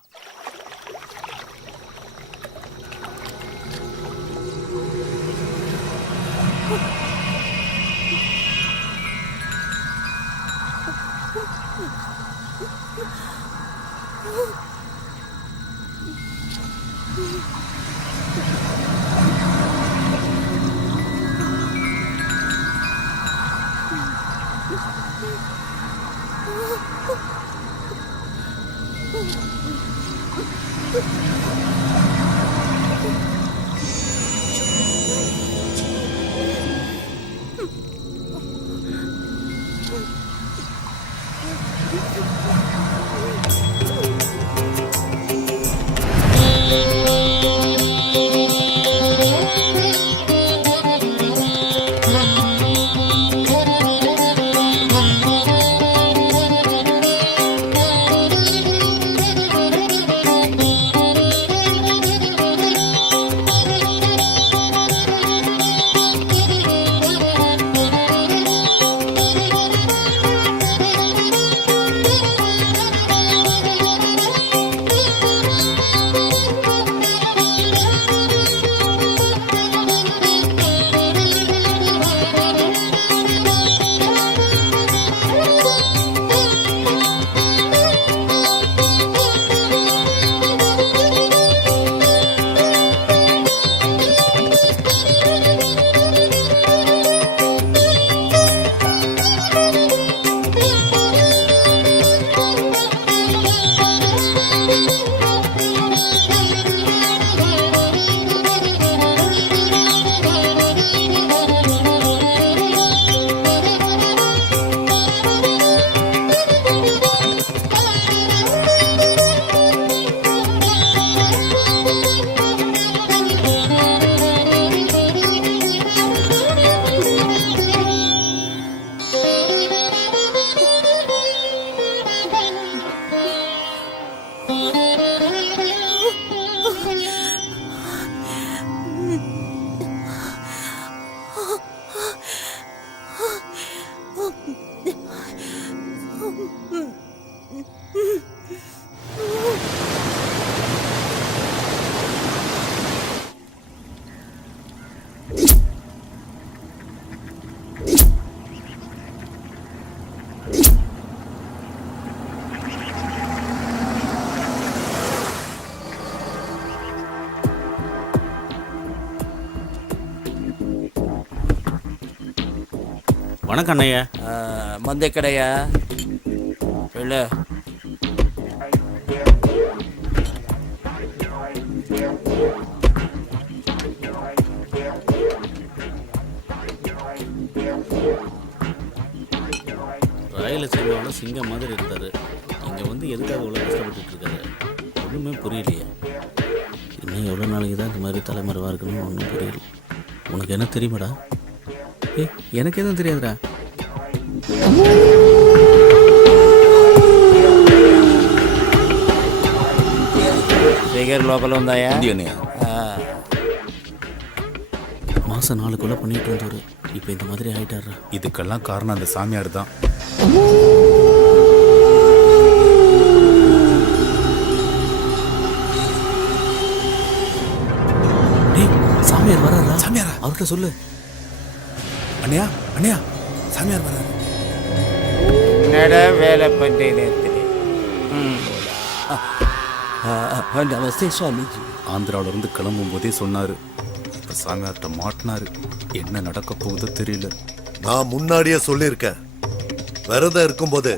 வணக்கம் அண்ணையா. மந்தை கடையா இல்லை? ராயல சீமாவோட சிங்கம் மாதிரி இருந்தார். இங்கே வந்து எதுக்காக இவ்வளோ கஷ்டப்பட்டுட்டு இருக்காரு ஒன்றுமே புரியலையே. இன்னும் எவ்வளோ நாளைக்கு தான் இந்த மாதிரி தலைமறைவாக இருக்கணும்னு ஒன்றும் புரியல. உனக்கு என்ன தெரியுமாடா? எனக்கு எதுவும் தெரியாதுடா. சேகர் லோக்கல் வந்தாயா? மாதம் 4 கொலை பண்ணிட்டு இருந்தவர் இப்போ இந்த மாதிரி ஆகிட்டாரா? இதுக்கெல்லாம் காரணம் அந்த சாமியார் தான். சாமியார் வராதா? சாமியாரா? அவர்கிட்ட சொல்லு. அண்ணையா அண்ணையா, சாமியார் வராரு. என்னடா வேலை பண்ணுறேன்னு? நமஸ்தே சுவாமிஜி. ஆந்திராவிலிருந்து கிளம்பும் போதே சொன்னாரு. இப்ப சாமியார்கிட்ட மாட்டினாரு. என்ன நடக்க போகுதோ தெரியல. நான் முன்னாடியே சொல்லியிருக்கேன், விரதம் இருக்கும்போது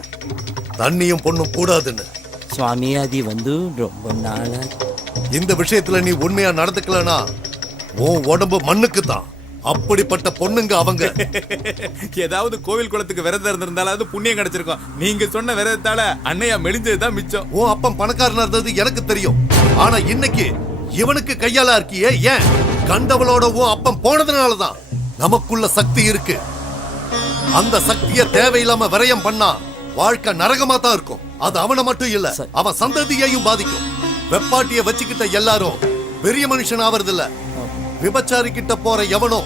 தண்ணியும் பொண்ணும் கூடாதுன்னு. சுவாமி அது வந்து ரொம்ப நாளா இந்த விஷயத்துல நீ உண்மையா நடந்துக்கலனா உன் உடம்பு மண்ணுக்கு தான். அப்படிப்பட்ட பொண்ணுங்க அவங்க. ஏதாவது கோவில் குளத்துக்கு விரதம் இருந்திருந்தாலும் புண்ணியம் கிடைச்சிருக்கும். நீங்க சொன்ன விரதத்தால அண்ணையா மெலிஞ்சதுதான் மிச்சம். உன் அப்பன் பணக்காரனா இருந்தது எனக்கு தெரியும். ஆனா இன்னைக்கு இவனுக்கு கையால இருக்கியே, ஏன்? கண்டவளோட உன் அப்பன் போனதுனாலதான். நமக்குள்ள சக்தி இருக்கு. அந்த சக்தியை தேவையில்லாம விரயம் பண்ணா வாழ்க்கை நரகமா தான் இருக்கும். அது அவனை மட்டும் இல்ல, அவன் சந்ததியையும் பாதிக்கும். வெப்பாட்டிய வச்சுக்கிட்ட எல்லாரும் பெரிய மனுஷன் ஆவறது இல்ல. விபச்சாரி கிட்ட போற எவனோ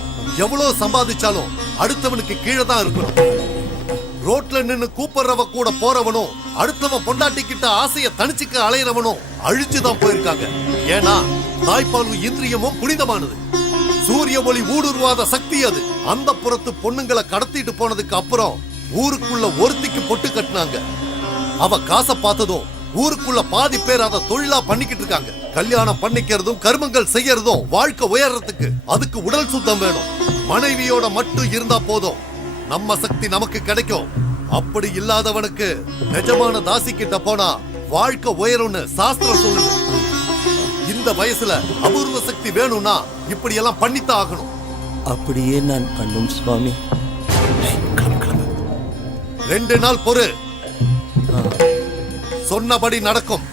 எவ்வளவு சம்பாதிச்சாலும் அடுத்தவனுக்கு கீழே தான் இருக்கணும். ரோட்ல நின்னு கூப்பிடுறவ கூட போறவனும் அடுத்தவன் பொண்டாட்டி கிட்ட ஆசைய தனிச்சுக்க அலையிறவனும் அழிச்சுதான் போயிருக்காங்க. ஏன்னா தாய்ப்பாலும் இந்திரியமும் புனிதமானது. சூரிய ஒளி ஊடுருவாத சக்தி அது. அந்த புறத்து பொண்ணுங்களை கடத்திட்டு போனதுக்கு அப்புறம் ஊருக்குள்ள ஒருத்திக்கு பொட்டு கட்டினாங்க. அவ காசை பார்த்ததும் ஊருக்குள்ள பாதி பேர் அதை தொழிலா பண்ணிக்கிட்டு இருக்காங்க. கல்யாணம் பண்ணிக்கிறதும் கர்மங்கள் செய்யறதும் வாழ்க்கை உயர்றதுக்கு. அதுக்கு உடல் சுத்தம் வேணும். மனைவியோட மட்டும் இருந்தா போதும், நம்ம சக்தி நமக்கு கிடைக்கும். அப்படி இல்லாதவனுக்கு நிஜமான தாசி கிட்ட போனா வாழ்க்கை உயரும்னு சாஸ்திரம் சொல்லுது. இந்த வயசுல அபூர்வ சக்தி வேணும்னா இப்படி எல்லாம் பண்ணித்தான் ஆகணும். அப்படியே நான் பண்ணும் சுவாமி. 2 நாள் பொறு, சொன்னபடி நடக்கும்.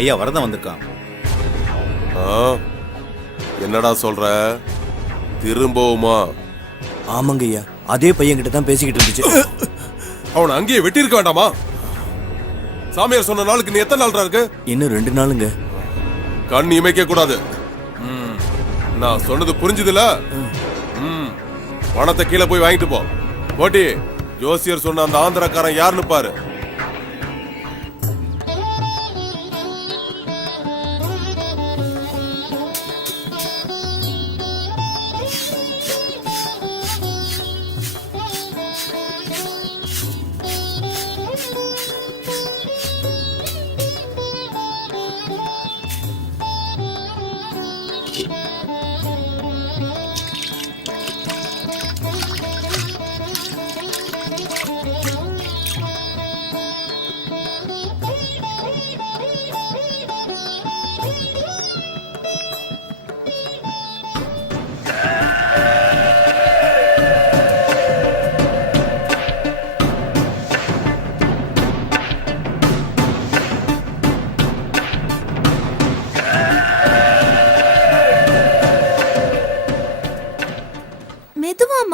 ஐயா வரதான் வந்திருக்கான். என்னடா சொல்ற? திரும்பவுமா? ஆமாங்க ஐயா, அதே பையன் கிட்ட தான் பேசிக்கிட்டு இருந்துச்சு. அவனை அங்கேயே வெட்டி இருக்க வேண்டாமா? சாமியார் சொன்ன நாளுக்கு நீ எத்தனை நாள் இருக்கு? இன்னும் 2 நாளுங்க. கண் இமைக்க கூடாது. நான் சொன்னது புரிஞ்சுதுல? பணத்தை கீழே போய் வாங்கிட்டு போ. போட்டி, ஜோசியர் சொன்ன அந்த ஆந்திரக்காரன் யாருன்னு பாரு.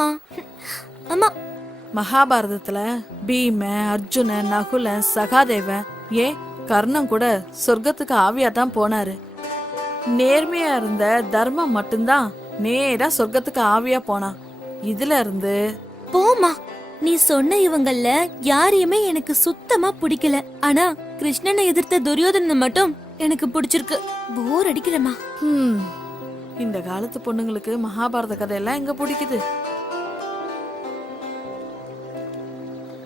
இல்லம்மா. அம்மா, மகாபாரதத்துல பீம, அர்ஜுன, நகுலன், சகாதேவன், ஏன் கர்ணன் கூட சொர்க்கத்துக்கு ஆவியா தான் போனாரு. நேர்மையா இருந்த தர்மம் மட்டும்தான் நேரா சொர்க்கத்துக்கு ஆவியா போனான். இதுல இருந்து போம்மா. நீ சொன்ன இவங்கள யாரையுமே எனக்கு சுத்தமா பிடிக்கல. ஆனா கிருஷ்ணனை எதிர்த்த துரியோதனனை மட்டும் எனக்கு பிடிச்சிருக்கு. போர் அடிக்கிறமா. இந்த காலத்து பொண்ணுங்களுக்கு மகாபாரத கதையெல்லாம் எங்க பிடிக்குது.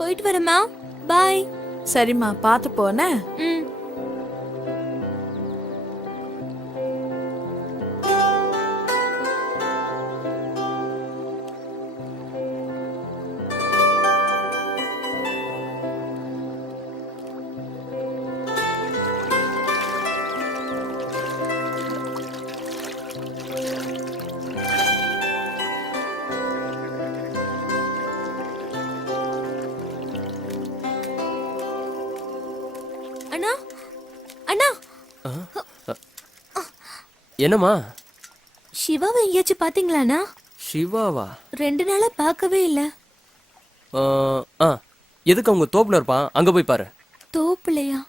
போயிட்டு வரமா. பாய். சரிம்மா, பாத்து போன. அண்ணா, அண்ணா. என்னம்மா? சிவாவை எங்கேயாச்சும் பாத்தீங்களாண்ணா? சிவாவா? 2 நாளா பார்க்கவே இல்ல. எதுக்கு அவங்க தோப்புல இருப்பான், அங்க போய் பாரு. தோப்புலையா?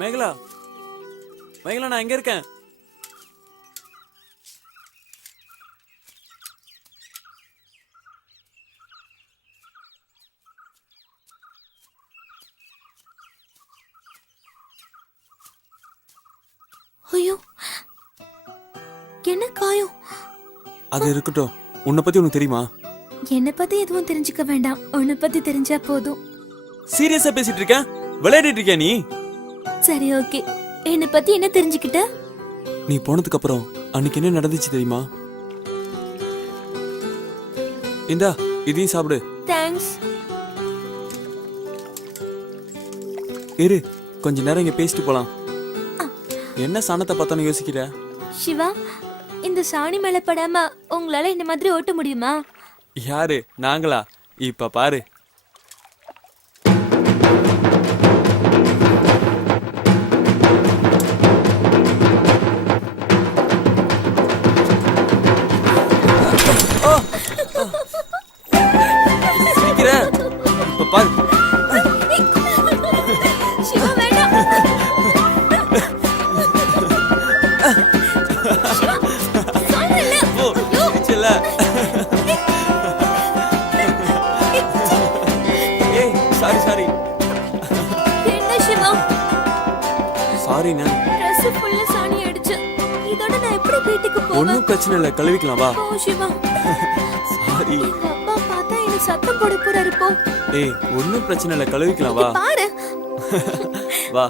மேகலா, மேகலா, நான் எங்க இருக்கேன்? ஐயோ, என்ன காயம்? அது இருக்கட்டும், உன்னை பத்தி உனக்கு தெரியுமா? என்ன பத்தி எதுவும் தெரிஞ்சுக்க வேண்டாம். உன்னை பத்தி தெரிஞ்சா போதும். சீரியஸா பேசிட்டு இருக்க? விளையாடிட்டு இருக்கியா நீ? சரி, ஓகே. என்ன பத்தி என்ன தெரிஞ்சுக்கிட்ட? நீ போனதுக்கு அப்புறம் அன்னைக்கு என்ன நடந்துச்சு தெரியுமா? இந்தா, இதையும் சாப்பிடு. தேங்க்ஸ். இரு, கொஞ்ச நேரம் இங்க பேசிட்டு போலாம். என்ன சாணத்தை பார்த்தானு யோசிக்கிற? சிவா, இந்த சாணி மேல படாம உங்களால இந்த மாதிரி ஓட்ட முடியுமா? யாரு? நாங்களா? இப்ப பாரு. இப்ப பாரு. சிவா, வேண்டாம். சிவா, சொல்றேன்ல. செல்ல. ஏய், சாரி. என்ன சிவா? சாரிண்ணா. Dress full சாணி அடிச்சு. இதோட நான் எப்படி வீட்டுக்கு போவேன்? ஒன்னும் பிரச்சனை இல்ல, கழுவிக்கலாம் வா. போ சிவா. சாரி. எங்க அப்பா பார்த்தா என்ன சத்தம் போட போறாரு. போ. ஏய், ஒன்னும் பிரச்சனை இல்ல, கழுவிக்கலாம் வா. பாரு. வா.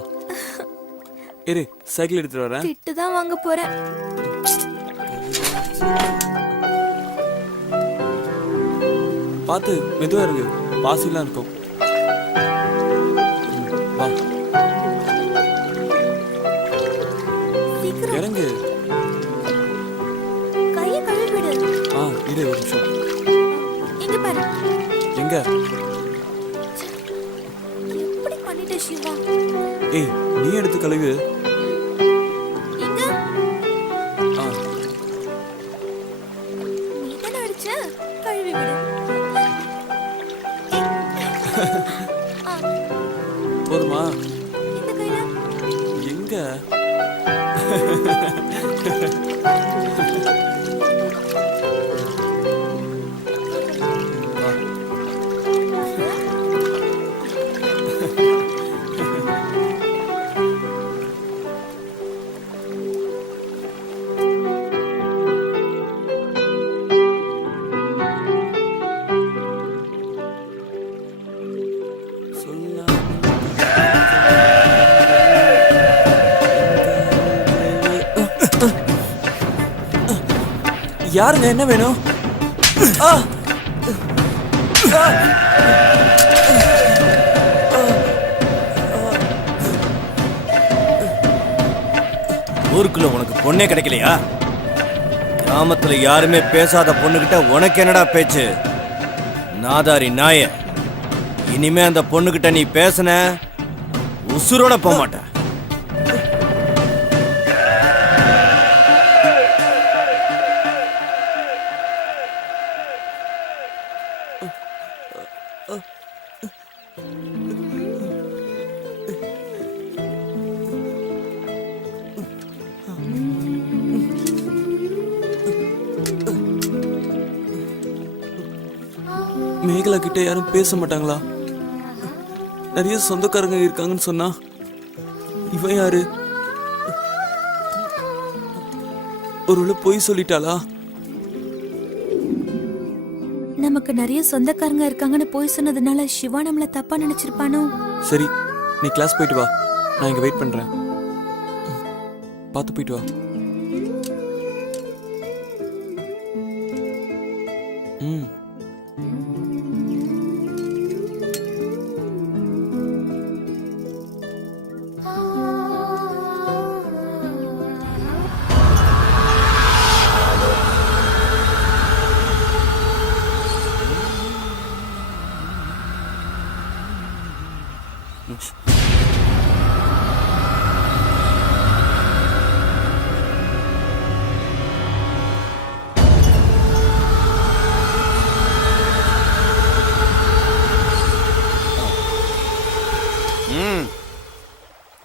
இரு, சைக்கிள் எடுத்துட்டு வரேன். திட்டு தான் வாங்க போறேன். பாத்து மெதுவா இருக்கு, பாசிலாம் இருக்கும். வா, சீக்கிரம் இறங்கு. கையை கழுவி விடு. இரு ஒரு நிமிஷம். இங்க பாரு. எங்க? எப்படி பண்ணிட்ட சிவா? ஏய், நீ எடுத்து கழுவு. இங்க ஆ, நீ தான அடிச்ச. கழுவி விடு. போதுமா? இந்த கையில எங்க? யாருங்க, என்ன வேணும்? ஊருக்குள்ள உனக்கு பொண்ணே கிடைக்கலையா? கிராமத்துல யாருமே பேசாத பொண்ணுகிட்ட உனக்கு என்னடா பேச்சு? நாதாரி நாய, இனிமே அந்த பொண்ணுகிட்ட நீ பேசுன உசுரோட போக மாட்ட. மேகலா கிட்ட யாரும் பேச மாட்டாங்களா? நிறைய சொந்தக்காரங்க இருக்காங்கன்னு சொன்னா இவன் யாரு? ஒருவேளை பொய் சொல்லிட்டாளா? நமக்கு நிறைய சொந்தக்காரங்க இருக்காங்கன்னு போய் சொன்னதுனால சிவா நம்மள தப்பா நினைச்சிருப்பானோ? சரி, நீ கிளாஸ் போயிட்டு வா, நான் இங்க வெயிட் பண்றேன். பார்த்து போயிட்டு வா. ம்.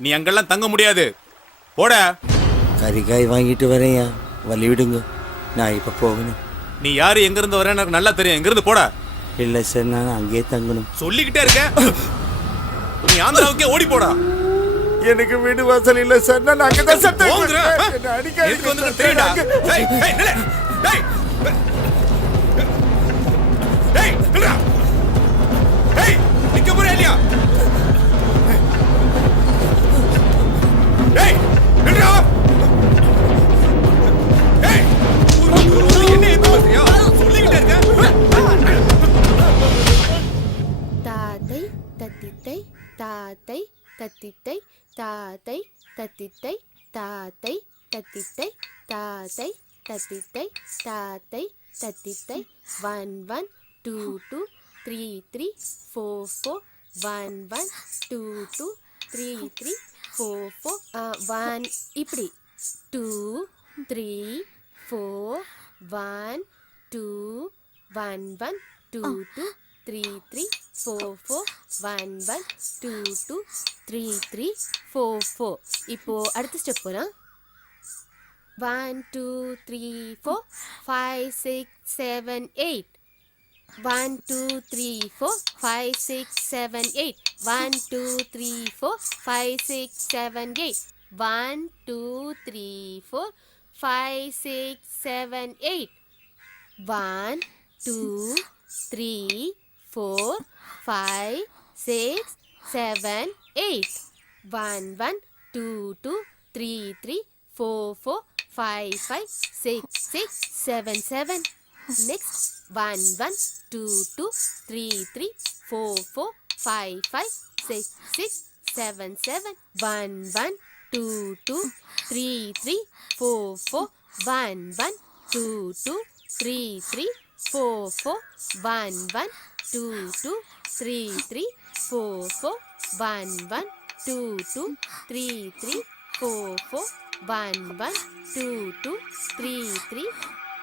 நீ அங்கெல்லாம் தங்க முடியாது, போட. கறிக்காய் வாங்கிட்டு வரேன்யா, வழி விடுங்க, நான் இப்போ போகணும். நீ யாரு, எங்க இருந்து வர எனக்கு நல்லா தெரியும். எங்க இருந்து போட. இல்லை சார், நான் அங்கேயே தங்கணும். சொல்லிக்கிட்டே இருக்க. நீ ஆந்திராவுக்கே ஓடி போடா. எனக்கு வீடு வாசல் இல்லை சார், நான் அங்கே தான் சார் எதுக்கு வந்து தெரியுடா? டேய் டேய் நில்லு. டேய் டேய் நில்லுடா. டேய் நிக்க போறியா இல்லையா? டேய் நில்லுடா. டேய் என்ன ஏத்து பண்றியா? சொல்லிக்கிட்டே இருக்க. தாத்தை தத்தித்தை தாத்தை தத்தித்தை தாத்தை தத்தித்தை தாத்தை தத்தித்தை தாத்தை தத்தித்தை தாத்தை தத்தித்தை 1 1 2 2 3 3 4 4 1 1 2 2 3 3 4 4 1 இப்படி 2 3 4 1 2 1 1 2 2 3 3 4 4 1 1 2 2 3 3 4 4. இப்போ அடுத்த ஸ்டெப் போலாம். 1 2 3 4 5 6 7 8. 1 2 3 4 5 6 7 8. 1 2 3 4 5 6 7 8. 1 2 3 4 5 6 7 8. 1 2 3 4 5 6 7 8. 1 1 2 2 3 3 4 4 5 5 6 6 7 7. Next 1 1 2 2 3 3 4 4 5 5 6 6 7 7. 1 1 2 2 3 3 4 4 1 1 2 2 3 3 4 4 1 1 2 2 3 3 4 4 1 1 2 2 3 3 4 4 1 1 2 2 3 3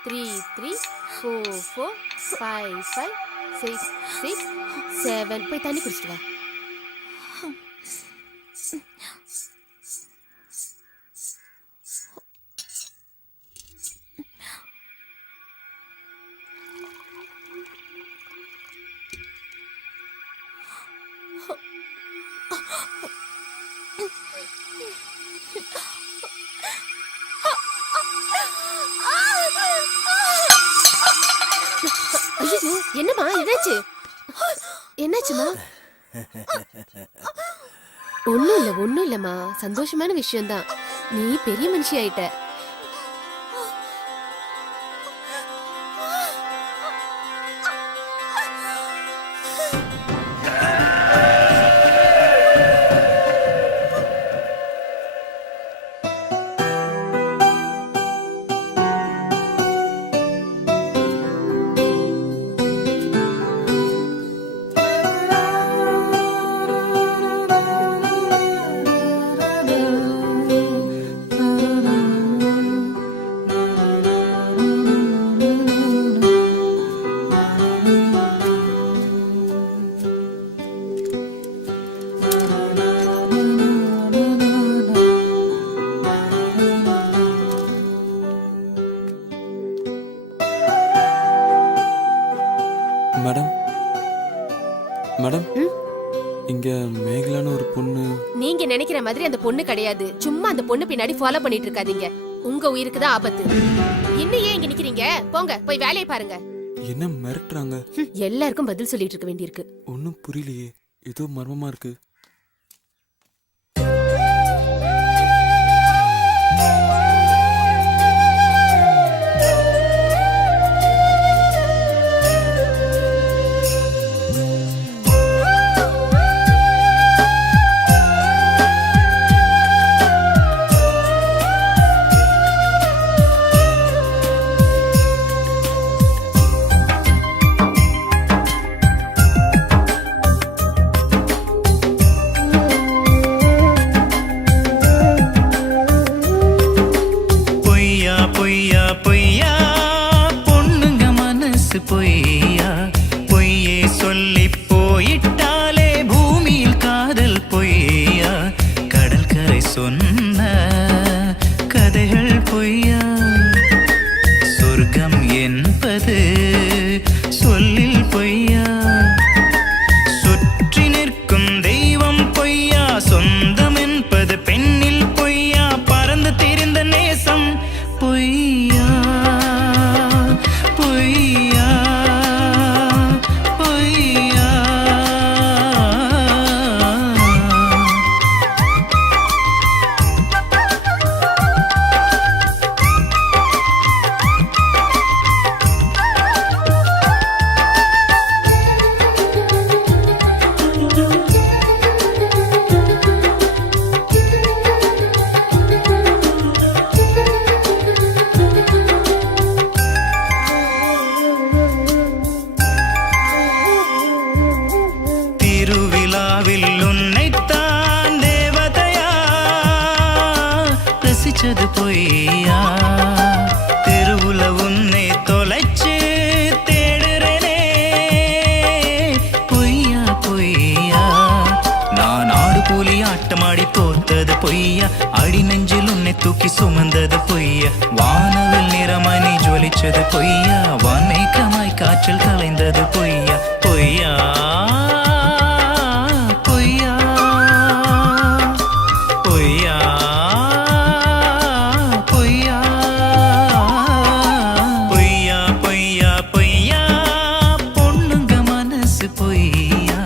3 3 4 4 5 5 6 6 7. போய் தண்ணி குடிச்சிட்டு வா. ஐயோ, என்னம்மா என்னாச்சு? என்னாச்சுமா? ஒண்ணும் இல்லம்மா, சந்தோஷமான விஷயம்தான். நீ பெரிய மனுஷி ஆயிட்ட. மேடம் இங்க மேகலான ஒரு பொண்ணு. நீங்க நினைக்கிற மாதிரி அந்த பொண்ணு கிடையாது. சும்மா அந்த பொண்ணு பின்னாடி ஃபாலோ பண்ணிட்டு இருக்காதீங்க. உங்க உயிருக்கு தான் ஆபத்து. இன்னும் ஏன் இங்க நிக்கிறீங்க? போங்க, போய் வேலையை பாருங்க. என்ன மிரட்டுறாங்க? எல்லாருக்கும் பதில் சொல்லிட்டு இருக்க வேண்டியிருக்கு. ஒன்னும் புரியலையே, ஏதோ மர்மமா இருக்கு. பொய்யா பொய்யே சொல்லி போயிட்டாலே பூமியில் காதல் பொய்யா கடல் கரை சொன்ன கதைகள் பொய்யா சொர்க்கம் என்பது சொல்லில் பொய்யா சுற்றி நிற்கும் தெய்வம் பொய்யா சொந்தம் என்பது பெண்ணில் பொய்யா பறந்து திரிந்த நேசம் பொய்யா பொய்யா பொய்யா. திருவிழாவில் உன்னைத்தான் தேவதையா ரசிச்சது பொய்யா தெருவுல உன்னை தொலைச்சு தேடுறேனே பொய்யா பொய்யா நான் ஆடு போலி ஆட்டமாடி தோத்தது பொய்யா அடி நெஞ்சில் உன்னை தூக்கி சுமந்தது பொய்யா வானவில் நிறமாய் நீ ஜொலிச்சது பொய்யா வான்மேகமாய் காற்றில் கலைந்தது பொய்யா பொய்யா பொய்யா பொய்யா பொய்யா பொய்யா பொய்யா பொய்யா பொண்ணுங்க மனசு பொய்யா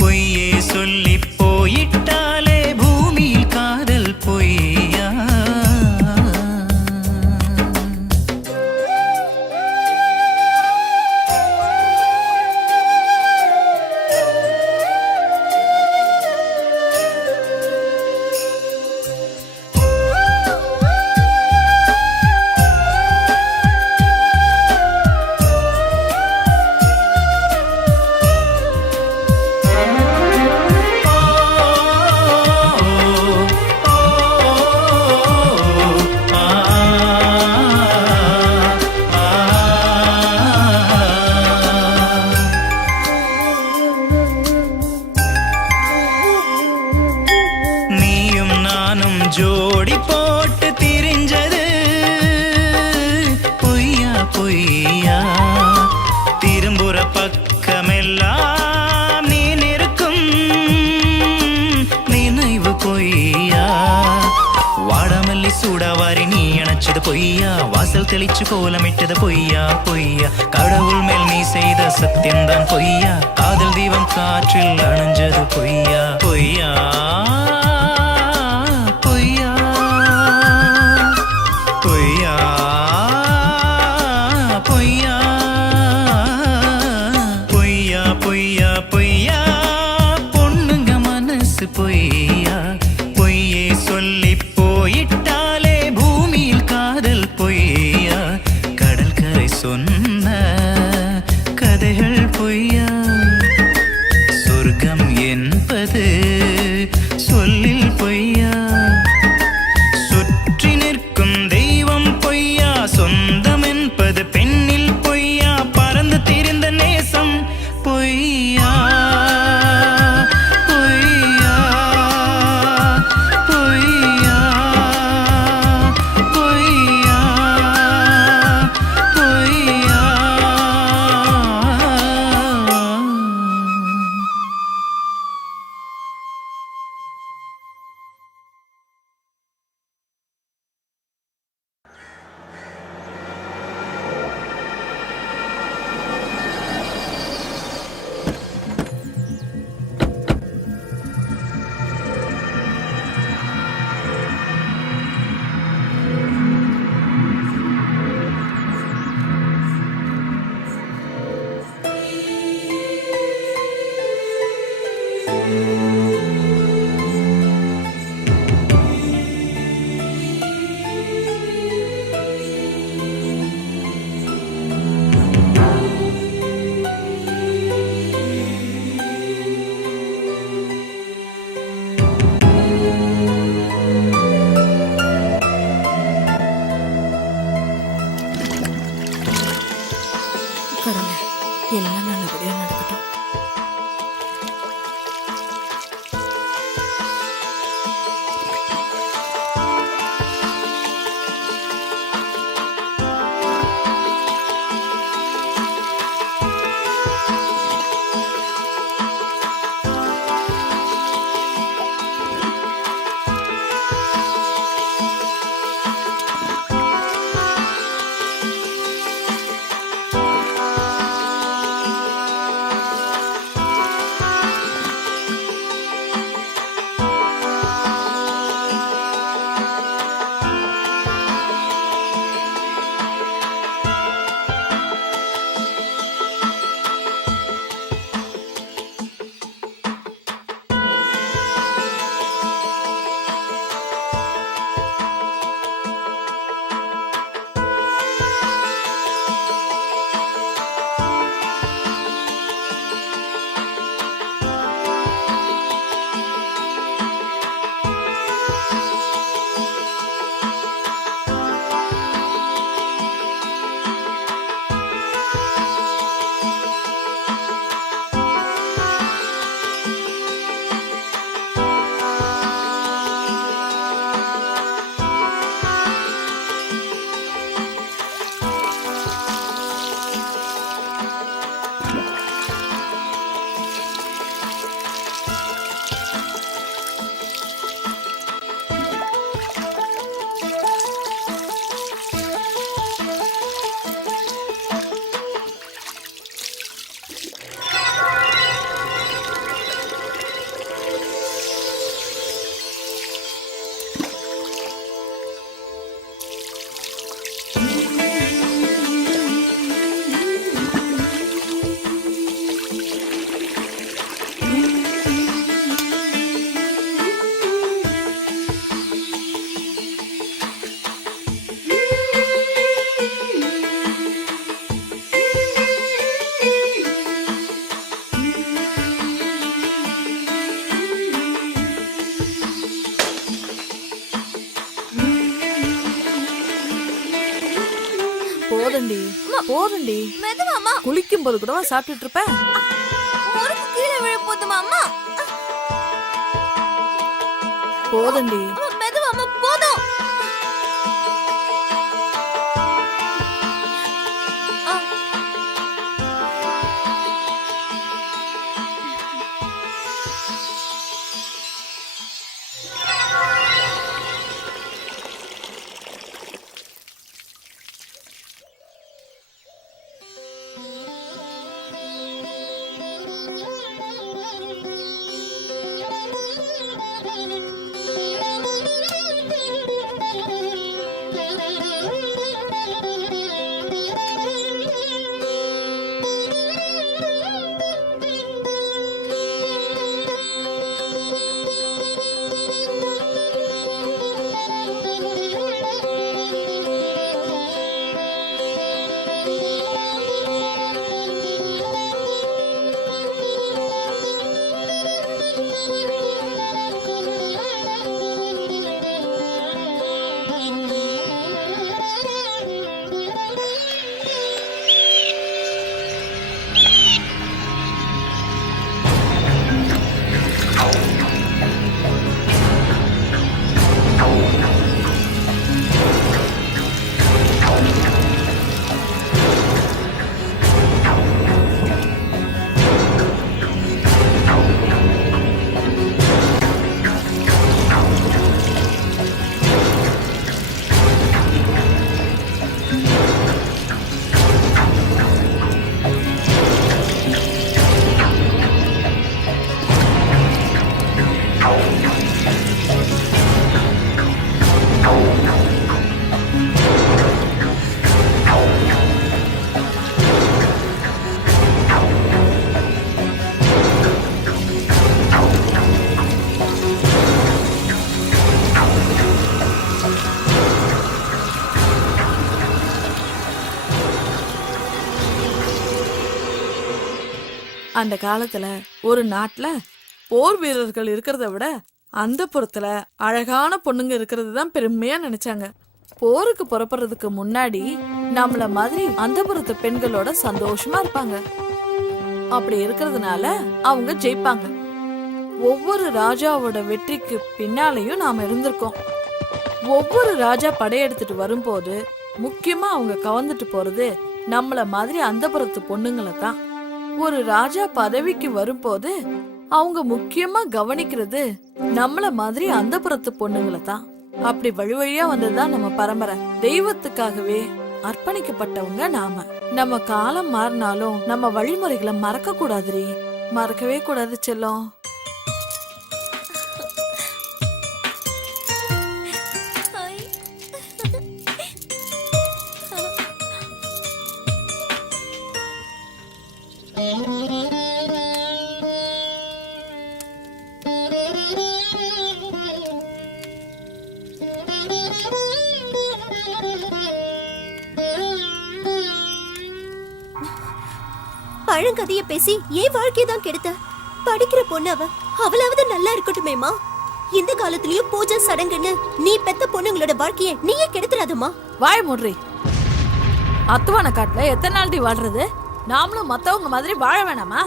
பொய்யே சொல்லி போயிட்டாலே பூமியில் காதல் பொய்யா. நீயும் நானும் ஜோடி போட்டு திரிஞ்சது பொய்யா பொய்யா திரும்புற பக்கமெல்லாம் நீ நிற்கும் நினைவு பொய்யா வாடாமல்லி சூடாவாரி நீ அணைச்சது பொய்யா வாசல் தெளிச்சு கோலமிட்டது பொய்யா பொய்யா கடவுள் மேல் நீ செய்த சத்தியம்தான் பொய்யா காதல் தீபம் காற்றில் அணைஞ்சது பொய்யா பொய்யா பொய்யா பொய்யா பொய்யா பொய்யா பொய்யா பொய்யா பொண்ணுங்க மனசு பொய்யா பொய்யே சொல்லி போயிட்டாலே பூமியில் காதல் பொய்யா கடல் கரை சொன்ன கதைகள் பொய்யா சொர்க்கம் என்பது சொல்லில் பொய்யா சுற்றி நிற்கும் தெய்வம் பொய்யா சொந்தம் என்பது பெண்ணில் பொய்யா பறந்து திரிந்த நேசம் பொய்யா பொய்யா பொய்யா பொய்யா பொய்யா. கடவுளே, எல்லாம் நல்லபடியா நடக்கட்டும். போதண்டி போதண்டி மெதுவாமா குளிக்கும் போது கூட சாப்பிட்டுட்டு இருப்பேன். முறுக்கு கீழே விழ போதுமா அம்மா? போதண்டி மெதுவாமா போதும். அந்த காலத்துல ஒரு நாட்டுல போர் வீரர்கள் இருக்கிறத விட அந்த புறத்துல அழகான பொண்ணுங்க இருக்கிறது தான் பெருமையா நினைச்சாங்க. போருக்கு புறப்படுறதுக்கு முன்னாடி நம்மள மாதிரி அந்த புறத்து பெண்களோட சந்தோஷமா இருப்பாங்க. அப்படி இருக்கிறதுனால அவங்க ஜெயிப்பாங்க. ஒவ்வொரு ராஜாவோட வெற்றிக்கு பின்னாலேயும் நாம இருந்திருக்கோம். ஒவ்வொரு ராஜா படையெடுத்துட்டு வரும்போது முக்கியமா அவங்க கவர்ந்துட்டு போறது நம்மள மாதிரி அந்த புறத்து பொண்ணுங்களை தான். ஒரு ராஜா பதவிக்கு வரும்போது அவங்க முக்கியமா கவனிக்கிறது நம்மள மாதிரி அந்த புறத்து பொண்ணுங்களை தான். அப்படி வழி வழியா வந்ததுதான் நம்ம பரம்பரை. தெய்வத்துக்காகவே அர்ப்பணிக்கப்பட்டவங்க நாம. நம்ம காலம் மாறினாலும் நம்ம வழிமுறைகளை மறக்க கூடாதுரி. மறக்கவே கூடாது செல்லம். பழங்கதைய பேசி ஏன் வாழ்க்கையதான் கெடுத்த? படிக்கிற பொண்ணு அவளாவது நல்லா இருக்கட்டுமேமா. இந்த காலத்திலயும் பூஜை சடங்குன்னு நீ பெத்த பொண்ணுங்களோட வாழ்க்கைய நீயே கெடுத்துறாதம்மா. வாய் மூடுறி. அத்துவான காட்டுல எத்தனை நாள் வாழ்றது? நாமளும் மத்தவங்க மாதிரி வாழ வேணாமா?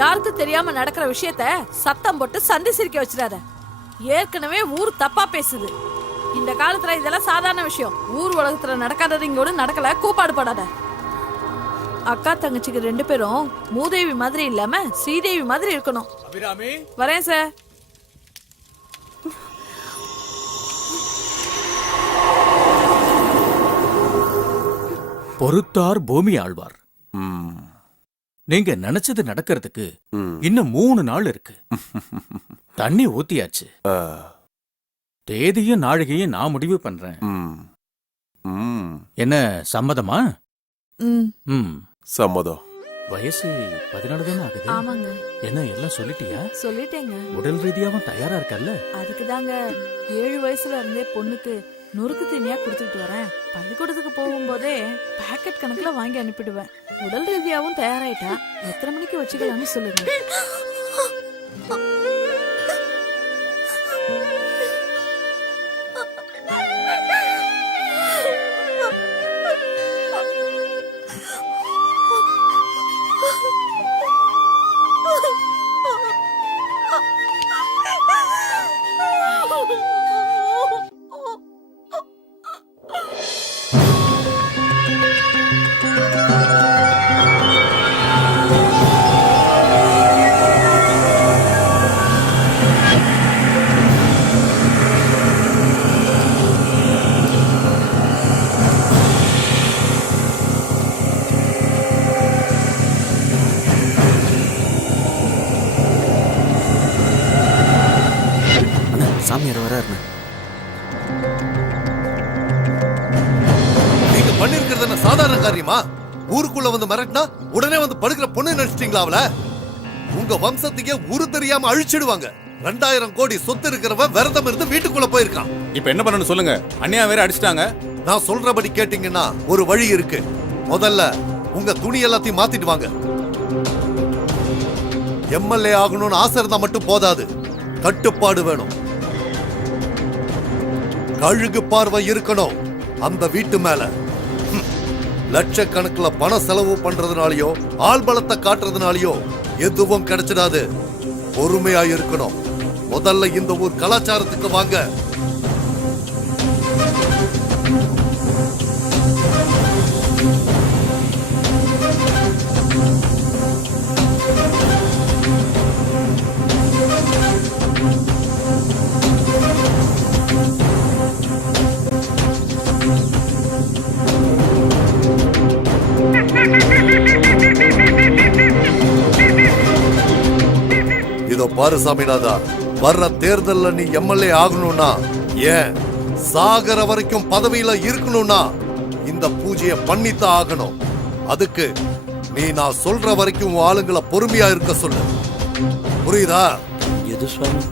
யாருக்கும் தெரியாம நடக்கிற விஷயத்த சத்தம் போட்டு சந்தி சிரிக்க வச்சிடாத. ஏற்கனவே ஊர் தப்பா பேசுது. இந்த காலத்துல இதெல்லாம் சாதாரண விஷயம். ஊர் உலகத்துல நடக்காதது இங்கோடு நடக்கல. கூப்பாடு படாத. அக்கா தங்கச்சிக்கு 2 பேரும் மூதேவி மாதிரி இல்லாம ஸ்ரீதேவி மாதிரி இருக்கணும். வரேன் சார். பொறுத்தார் பூமி ஆழ்வார். நீங்க நினைச்சது நடக்கிறதுக்கு இன்னும் 3 நாள் இருக்கு. தண்ணி ஊத்தியாச்சு. தேதியும் நாழிகையும் நான் முடிவு பண்றேன். என்ன சம்மதமா? சம்மதம். வயசு 14 தானே ஆகுது. ஆமாங்க. என்ன எல்லாம் சொல்லிட்டியா? சொல்லிட்டேங்க. உடல் ரீதியாவும் தயாரா இருக்கல்ல? அதுக்கு தாங்க 7 வயசுல இருந்தே பொண்ணுக்கு நுறுக்கு தீனியா கொடுத்துட்டு வரேன். பள்ளிக்கூடத்துக்கு போகும்போதே பாக்கெட் கணக்குல வாங்கி அனுப்பிடுவேன். உடல் ரீதியாவும் தயாராயிட்டா எத்தனை மணிக்கு வச்சுக்கலாம்னு சொல்லுங்க. சாமியார் வராருண்ணா. நீங்க பண்ணிருக்கிறது என்ன சாதாரண காரியமா? ஊருக்குள்ள வந்து மிரட்டினா உடனே வந்து படுக்கிற பொண்ணு நினைச்சிட்டீங்களா அவள? உங்க வம்சத்தையே ஊரு தெரியாம அழிச்சிடுவாங்க. 2000 கோடி சொத்து இருக்கிறவன் விரதம் இருந்து வீட்டுக்குள்ள போயிருக்கான். இப்ப என்ன பண்ணணும் சொல்லுங்க. அண்ணியா வேற அடிச்சிட்டாங்க. நான் சொல்றபடி கேட்டீங்கன்னா ஒரு வழி இருக்கு. முதல்ல உங்க துணி எல்லாத்தையும் மாத்திட்டு வாங்க. எம்எல்ஏ ஆகணும்னு ஆசை இருந்தா மட்டும் போதாது, கட்டுப்பாடு வேணும். கழுகு பார்வை இருக்கணும் அந்த வீட்டு மேல. லட்சக்கணக்கில் பண செலவு பண்றதுனாலயோ ஆள் பலத்தை காட்டுறதுனாலயோ எதுவும் கிடைச்சிடாது. பொறுமையா இருக்கணும். முதல்ல இந்த ஊர் கலாச்சாரத்துக்கு வாங்க. இதோ பாரு சாமிநாதா, வர்ற தேர்தல்ல நீ எம்எல்ஏ ஆகணும்னா, ஏன் சாகர வரைக்கும் பதவியில இருக்கணும்னா இந்த பூஜையை பண்ணித்தான் ஆகணும். அதுக்கு நீ நான் சொல்ற வரைக்கும் ஆளுங்களை பொறுமையா இருக்க சொல்லு. புரியுதா? எது சுவாமி?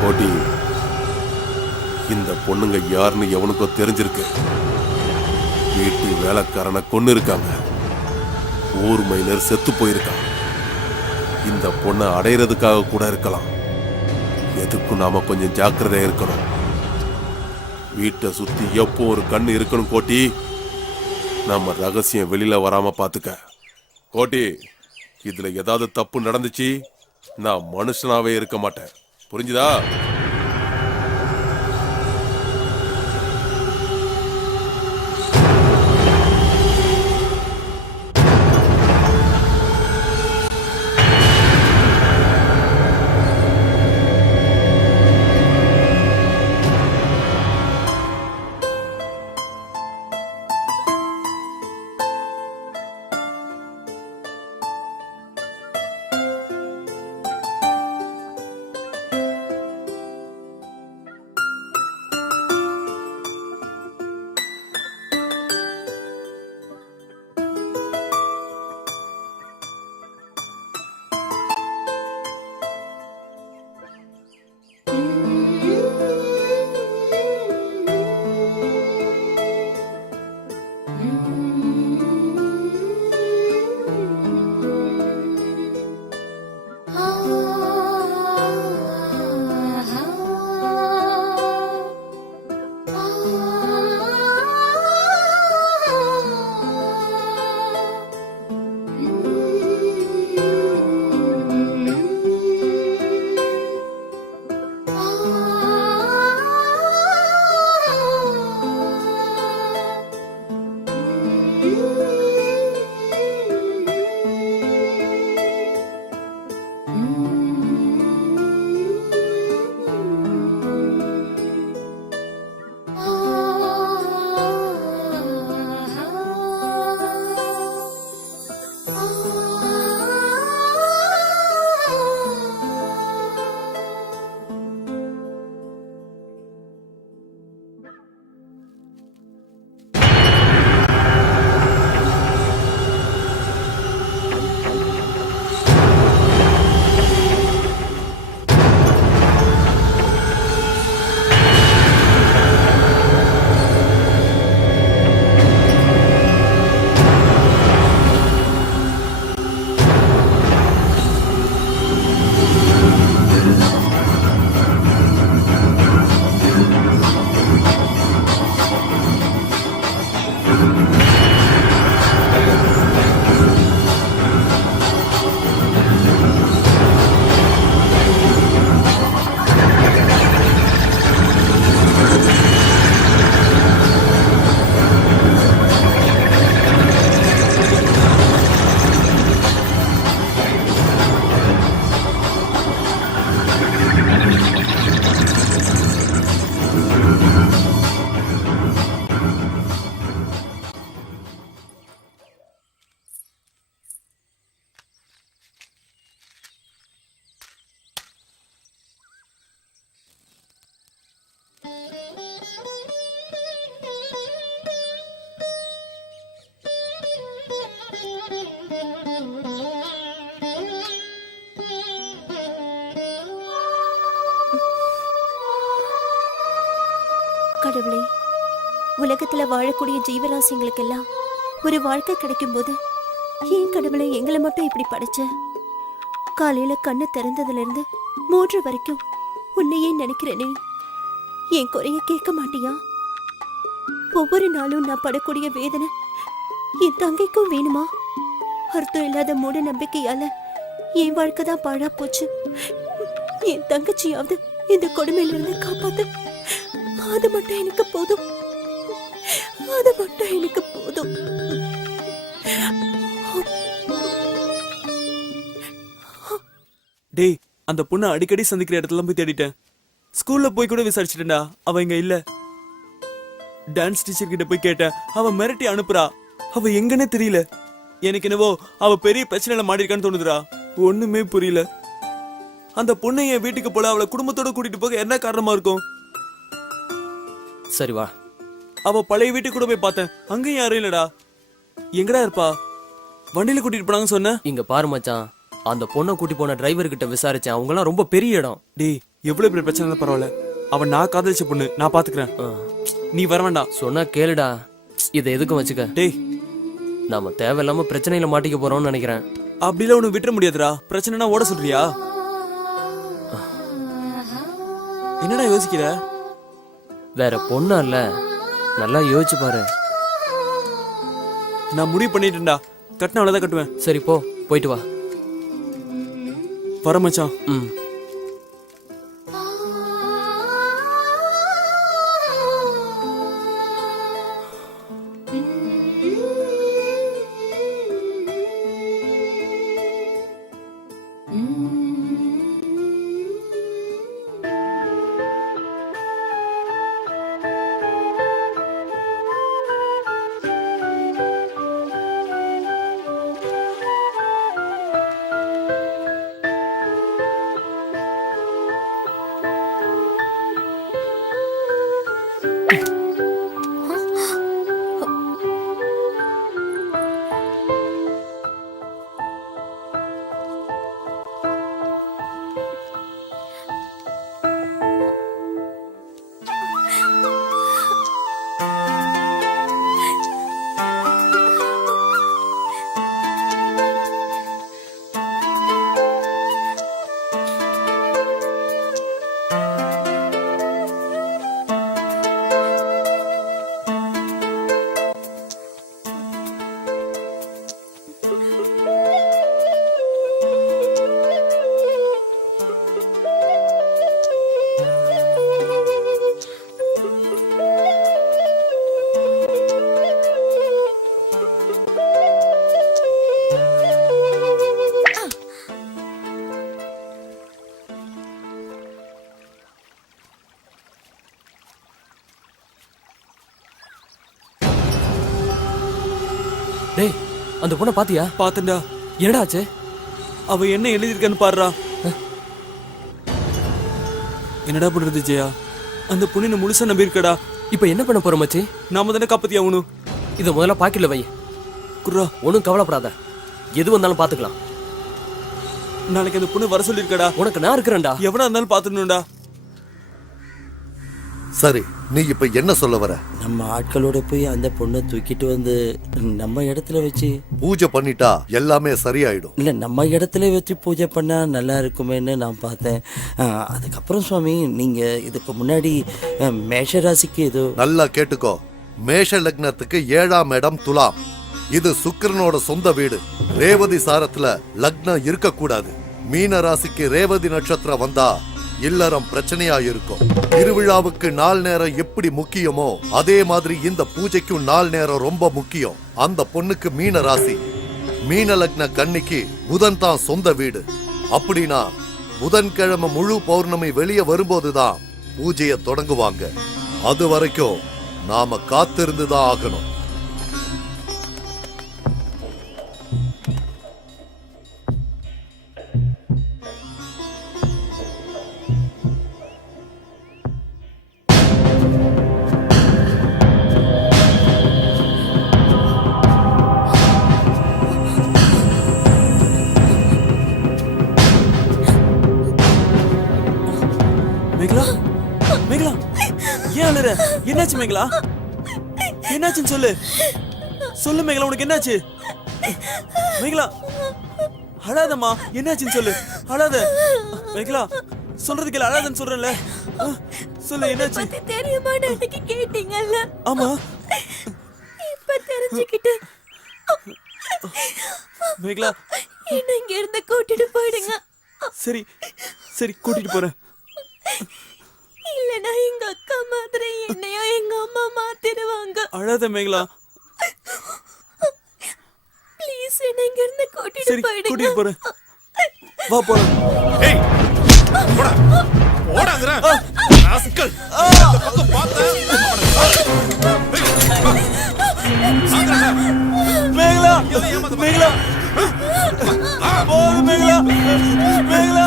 போட்டி பொண்ணுங்க யாருன்னு எவனுக்கோ தெரிஞ்சிருக்கு. வீட்டு வேலைக்காரனை கொன்னு இருக்காங்க. ஊர் மைனர் செத்து போயிருக்கான். இந்த பொண்ணை அடையிறதுக்காக கூட இருக்கலாம். எதுக்கும் நாம கொஞ்சம் ஜாக்கிரதையா இருக்கணும். வீட்டை சுத்தி எப்போ ஒரு கண்ணு இருக்கணும் கோட்டி. நம்ம ரகசியம் வெளியில வராம பாத்துக்க கோட்டி. இதுல ஏதாவது தப்பு நடந்துச்சு நான் மனுஷனாவே இருக்க மாட்டேன். புரிஞ்சுதா? கடவுளே, உலகத்துல வாழக்கூடிய ஜீவராசிங்களுக்கெல்லாம் ஒரு வாழ்க்கை கிடைக்கும் போது ஏன் கடவுளை எங்களை மட்டும் இப்படி படைச்ச? காலையில கண்ணு திறந்ததுல இருந்து மூன்று வரைக்கும் உன்னையே நினைக்கிறேனே, என் குறைய கேட்க மாட்டியா? ஒவ்வொரு நாளும் நான் படக்கூடிய வேதனை என் தங்கைக்கும் வேணுமா? அர்த்தம் இல்லாத மூட நம்பிக்கையால என் வாழ்க்கை தான் பாழா போச்சு. என் தங்கச்சியாவது இந்த கொடுமையிலிருந்து காப்பாத்து. அது மட்டும் எனக்கு போதும். அது மட்டும் எனக்கு போதும். டேய், அந்த பொண்ணை அடிக்கடி சந்திக்கிற இடத்துல போய் தேடிட்டேன். ஸ்கூல்ல போய் கூட விசாரிச்சிட்டேன்டா, அவ இங்க இல்ல. டான்ஸ் டீச்சர் கிட்ட போய் கேட்டேன், அவ மிரட்டி அனுப்புறா. அவ எங்கன்னே தெரியல. எனக்கு என்னவோ அவ பெரிய பிரச்சனையில மாட்டிருக்கான்னு தோணுதுடா. ஒண்ணுமே புரியல. அந்த பொண்ணை என் வீட்டுக்கு போல அவளை குடும்பத்தோட கூட்டிட்டு போக என்ன காரணமா இருக்கும்? சரி வா. அவ பழைய வீட்டுக்கு கூட போய் பார்த்தேன், அங்கேயும் யாரும் இல்லடா. எங்கடா இருப்பா? வண்டியில கூட்டிட்டு போனாங்க சொன்ன. இங்க பாரு மச்சான், அந்த பொண்ணை கூட்டி போன டிரைவர் கிட்ட விசாரிச்சேன். அவங்க எல்லாம் ரொம்ப பெரிய இடம். டேய், எவ்வளவு பெரிய பிரச்சனை பரவாயில்ல, அவன் நான் காதலிச்ச பொண்ணு, நான் பாத்துக்கிறேன். நீ வர வேண்டாம். சொன்னா கேளுடா. இதை எதுக்கும் வச்சுக்க. டேய், நாம தேவையில்லாம பிரச்சனையில மாட்டிக்க போறோம்னு நினைக்கிறேன். அப்படிலாம் ஒண்ணு விட்டுற முடியாதுடா. பிரச்சனைனா ஓட சொல்றியா? என்னடா யோசிக்கிற? வேற பொண்ணா இல்ல, நல்லா யோசிச்சு பாரு. நான் முடிவு பண்ணிட்டேன்டா. கட்டின அவ்வளவுதான் கட்டுவேன். சரி போ, போயிட்டு வா. வர மச்சான். ம். டேய், அந்த பொண்ணை பாத்தியா? பாத்தண்டா. என்னடா ஆச்சு? அவ என்ன எழுதியிருக்கான்னு பாருடா. என்னடா பண்றது ஜெயா? அந்த பொண்ணு முழுசா நம்பியிருக்கடா. இப்ப என்ன பண்ண போற மச்சி? நாம தானே காப்பாத்தி ஆகணும். இதை முதல்ல பாக்கெட்ல வை. குர்ரா, ஒன்றும் கவலைப்படாத, எது வந்தாலும் பாத்துக்கலாம். நாளைக்கு அந்த பொண்ணு வர சொல்லியிருக்கடா. உனக்கு நான் இருக்கிறேன்டா. எவனா இருந்தாலும் பாத்துடணும்டா. சரி, நீ இப்ப என்ன சொல்ல வர? நம்ம ஆட்களோட போய் அந்த பொண்ணை தூக்கிட்டு வந்து நம்ம இடத்துல வச்சு பூஜை பண்ணிட்டா எல்லாமே சரியாயிடும். இல்லை, நம்ம இடத்துல வச்சு பூஜை பண்ணா நல்லா இருக்குமேன்னு நான் பார்த்தேன். அதுக்கப்புறம் சுவாமி, நீங்க இதுக்கு முன்னாடி மேஷ ராசிக்கு ஏதோ... நல்லா கேட்டுக்கோ. மேஷ லக்னத்துக்கு 7ஆம் இடம் துலாம். இது சுக்கிரனோட சொந்த வீடு. ரேவதி சாரத்துல லக்னம் இருக்கக்கூடாது. மீன ராசிக்கு ரேவதி நட்சத்திரம் வந்தா இல்லறம் பிரச்சனையா இருக்கும். திருவிழாவுக்கு நாள் நேரம் எப்படி முக்கியமோ அதே மாதிரி இந்த பூஜைக்கும் நாள் நேரம் ரொம்ப முக்கியம். அந்த பொண்ணுக்கு மீன ராசி, மீன லக்ன கன்னிக்கு புதன் தான் சொந்த வீடு. அப்படின்னா புதன்கிழமை முழு பௌர்ணமி வெளியே வரும்போதுதான் பூஜையை தொடங்குவாங்க. அது வரைக்கும் நாம காத்திருந்துதான் ஆகணும். என்னாச்சு மேகலா? என்னாச்சுன்னு சொல்லு. சொல்லு மேகலா, உனக்கு என்னாச்சு? மேகலா, அழாதம்மா. என்னாச்சுன்னு சொல்லு. அழாத மேகலா. சொல்றதுக்கு அழாதன்னு சொல்றேன்ல. சொல்லு, என்னாச்சு? தெரியுமா, எனக்கு கேட்டீங்கல்ல? ஆமா, இப்ப தெரிஞ்சுக்கிட்டேன். மேகலா, என்ன இங்க இருந்து கூட்டிட்டு போயிடுங்க. சரி சரி, கூட்டிட்டு போறேன். இல்லனா எங்க அக்கா மாதிரி என்னையும் எங்க அம்மா மாத்திடுவாங்க. அழாத மேகலா. ப்ளீஸ், என்ன இங்க இருந்து கூட்டிட்டு போயிடுங்க. கூட்டிட்டு போறேன். வா போலாம். ஏய், போடா போடாங்கற ராஸ்கல். இந்த பக்கம் பாத்த மேகலா, மேகலா, போடு மேகலா, மேகலா,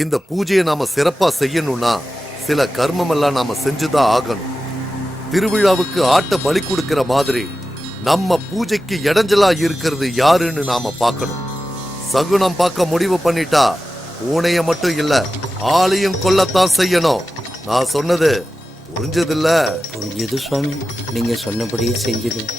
இந்த பூஜையை நாம சிறப்பா செய்யணும்னா சில கர்மம் எல்லாம் நாம செஞ்சுதான் ஆகணும். திருவிழாவுக்கு ஆட்ட பலி கொடுக்கிற மாதிரி நம்ம பூஜைக்கு இடைஞ்சலா இருக்கிறது யாருன்னு நாம பார்க்கணும். சகுனம் பார்க்க முடிவு பண்ணிட்டா பூனைய மட்டும் இல்ல ஆளையும் கொல்லத்தான் செய்யணும். நான் சொன்னது புரிஞ்சதில்ல? புரிஞ்சது சுவாமி, நீங்க சொன்னபடியே செஞ்சிடும்.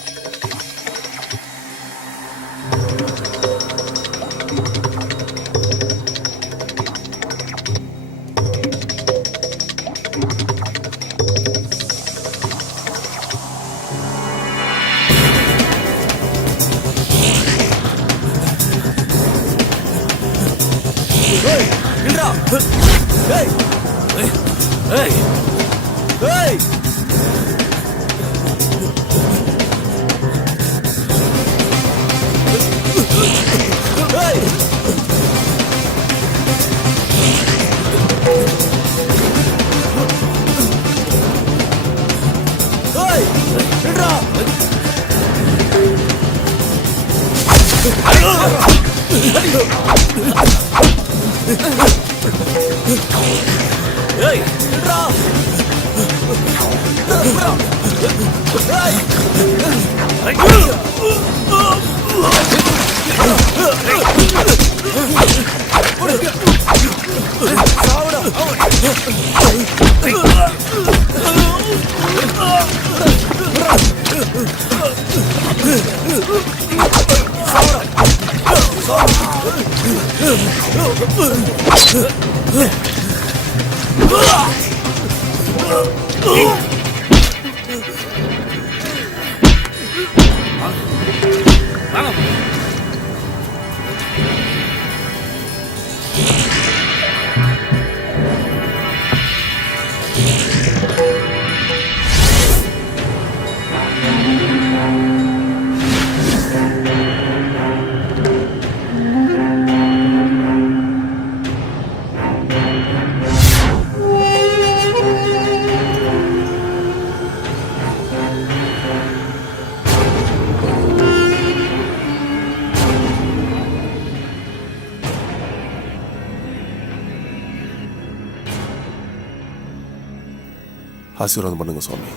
ஆசீர்வாதம் பண்ணுங்க சுவாமி.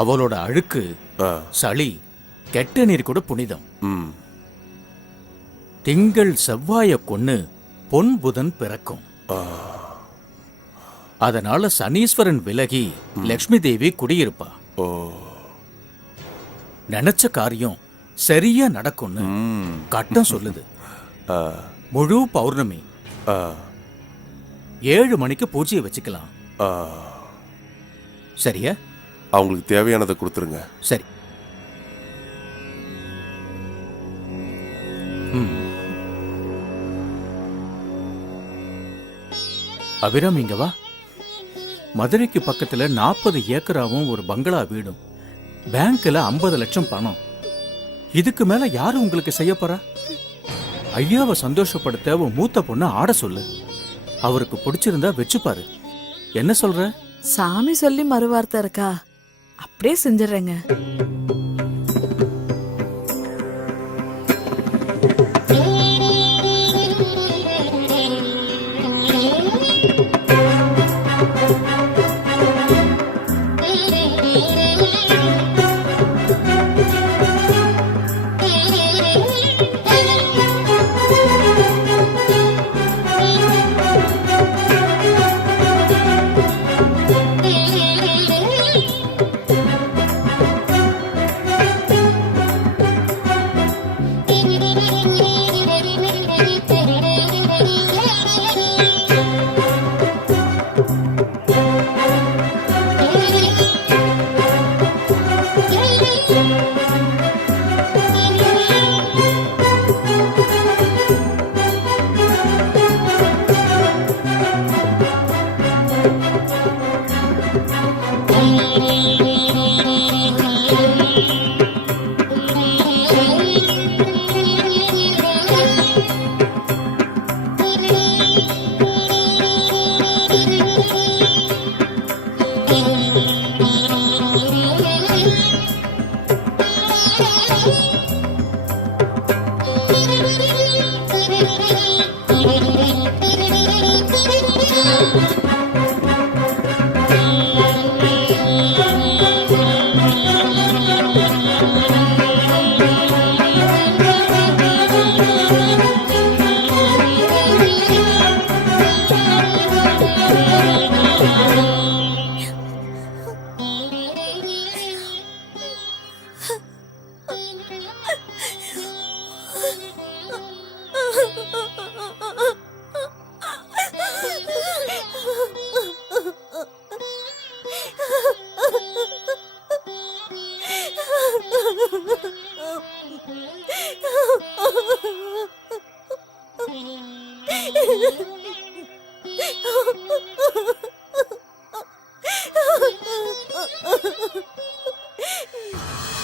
அவளோட அழுக்கு, சளி, கெட்ட நீர் கூட புனிதம். திங்கள் செவ்வாய கொன்னு பொன் புதன் பிறக்கும். அதனால சனீஸ்வரன் விலகி லக்ஷ்மி தேவி குடியிருப்பா. நினைச்ச காரியம் சரியா நடக்கும்னு கட்டம் சொல்லுது. முழு பௌர்ணமி 7 மணிக்கு பூஜையை வச்சுக்கலாம். சரியா? அவங்களுக்கு தேவையானதை கொடுத்துருங்க. சரி. அபிராம், இங்க வா. மதுரைக்கு பக்கத்துல 40 ஏக்கராவும் ஒரு பங்களா வீடும், பேங்க்ல 50 லட்சம் பணம். இதுக்கு மேல யாரு உங்களுக்கு செய்ய போறா? ஐயாவை சந்தோஷப்படுத்த உன் மூத்த பொண்ணு ஆட சொல்லு. அவருக்கு பிடிச்சிருந்தா வச்சுப்பாரு. என்ன சொல்ற? சாமி சொல்லி மறுவார்த்தை இருக்கா? அப்படியே செஞ்சிடறேங்க.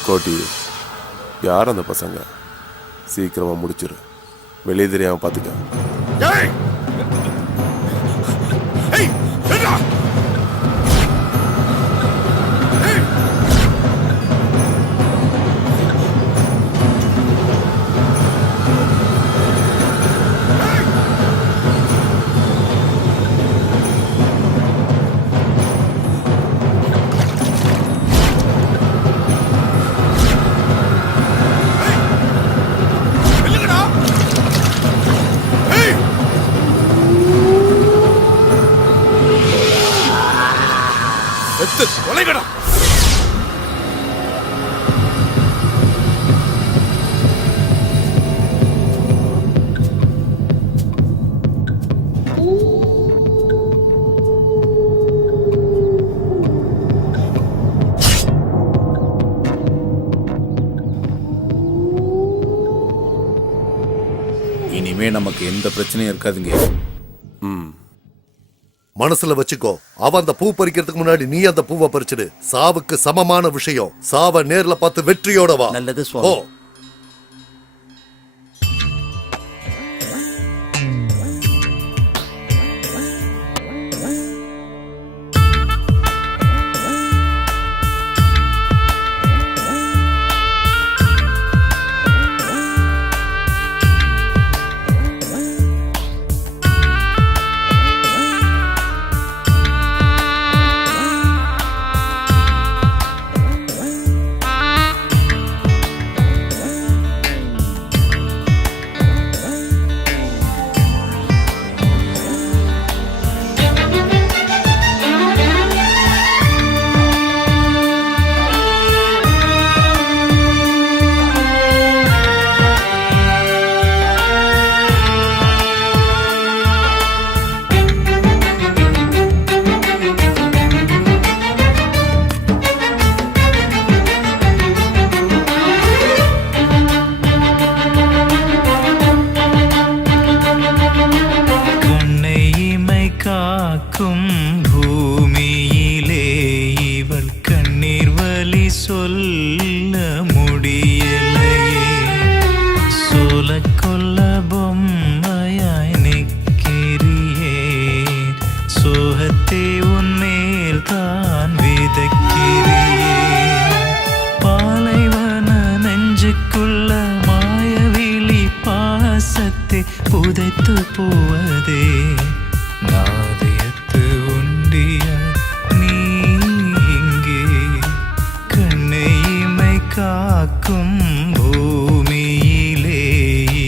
கோட்டி, யார் அந்த பசங்க? சீக்கிரமா முடிச்சிரு, வெளியே தெரியாம பாத்துக்க. இனிமே நமக்கு எந்த பிரச்சனையும் இருக்காதுங்க. மனசுல வச்சுக்கோ, அவன் அந்த பூ பறிக்கிறதுக்கு முன்னாடி நீ அந்த பூவை பறிச்சிடு. சாவுக்கு சமமான விஷயம். சாவ நேர்ல பார்த்து வெற்றியோட வா. நல்லது சுவாமி. புதைத்து போவதே நாதயத்து உண்டிய நீ இங்கே கண்ணை இமை காக்கும் பூமியிலே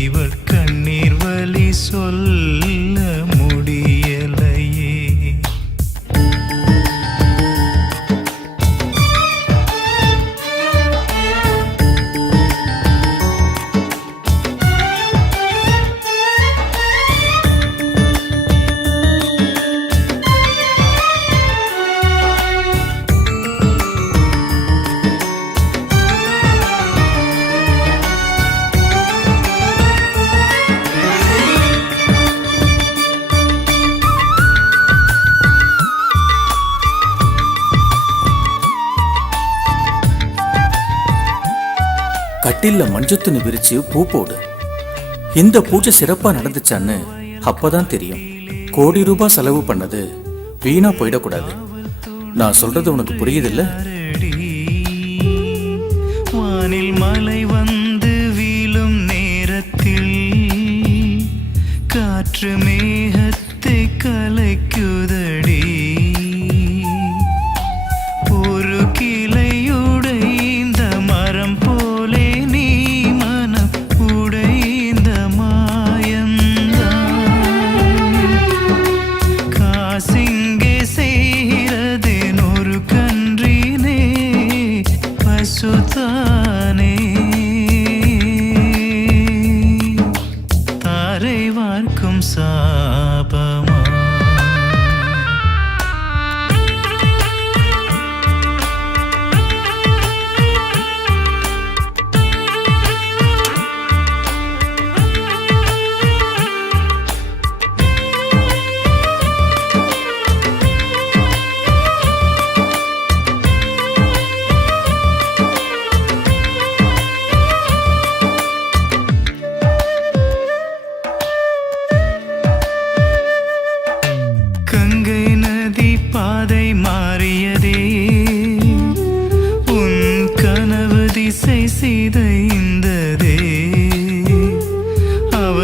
இவள் கண்ணீர் வலி சொல்ல முடியலையே. கட்டில்ல மஞ்சத்துன்னு விரிச்சு பூ போடு. இந்த பூஜை சிறப்பா நடந்துச்சான்னு அப்பதான் தெரியும். கோடி ரூபாய் செலவு பண்ணது வீணா போயிடக்கூடாது. நான் சொல்றது உனக்கு புரியுதில்ல? வானில் மலை வந்து வீழும் நேரத்தில் காற்று மேகத்தை கலைக்குதடி. ஒரு கிளையுடைந்த மரம் போலே நீ மனம் உடைந்த மாயந்தான். காசிங்கே செய்கிறதேன் ஒரு கன்றினே பசுதானே. தாரை வார்க்கும்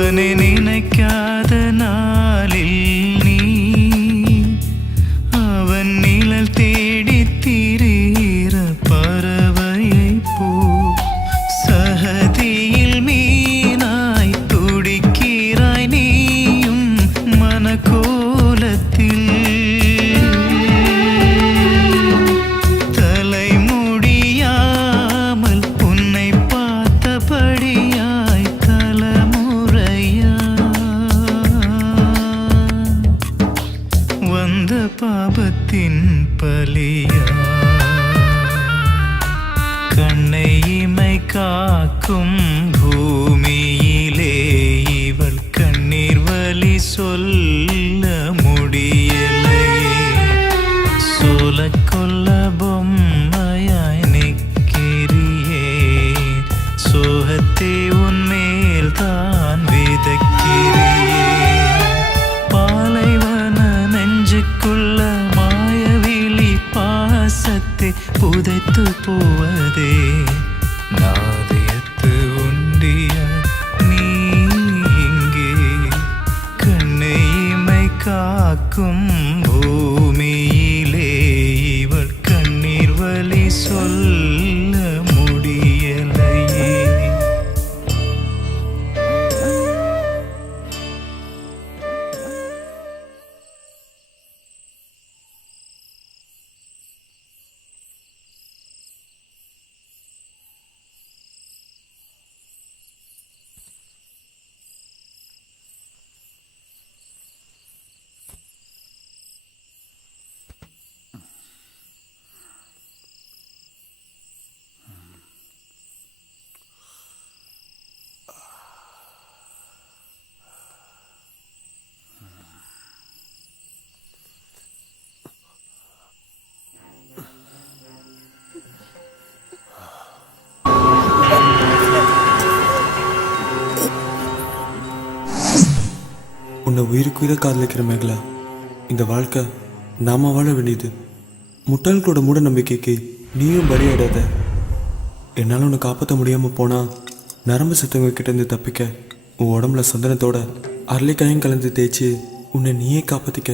அவனை நினைக்காத நாளில் நீ அவன் நிழல் தேடி திரிகிற பறவையை போ சகதியில் மீனாய் துடிக்கிறாய் நீயும் மனக்கோலத்தில் தலைமுடியாமல் உன்னை பார்த்தபடியாய் தலைமுறையா வந்த பாபத்தின் பலியா கண்ணை இமை காக்கும் பூமியிலே இவள் கண்ணீர் வலி சொல்ல முடியலையே சோல கொல்ல பொம்மையாய் நிற்கிறியே சோகத்தை உன்மேல் தான் விதக்கிறியே பாலைவன நெஞ்சுக்குள்ள மாயவிழி பாசத்தை புதைத்து போவதே நாதயத்து உண்டிய நீ இங்கே கண்ணை இமை காக்கும் பூமியிலே இவள் கண்ணீர் வலி சொல்ல முடியலையே உன்னை உயிருக்குயிர காதலிக்கிற மேகலா, இந்த வாழ்க்கை நாம வாழ வேண்டியது. முட்டாள்களோட மூட நம்பிக்கைக்கு நீயும் பலியாடாத. என்னால் உன்னை காப்பாற்ற முடியாமல் போனால் நரம்பு சத்தவங்க கிட்ட இருந்து தப்பிக்க உன் உடம்புல சந்தனத்தோட அரளிக்காயும் கலந்து தேய்ச்சி உன்னை நீயே காப்பாற்றிக்க.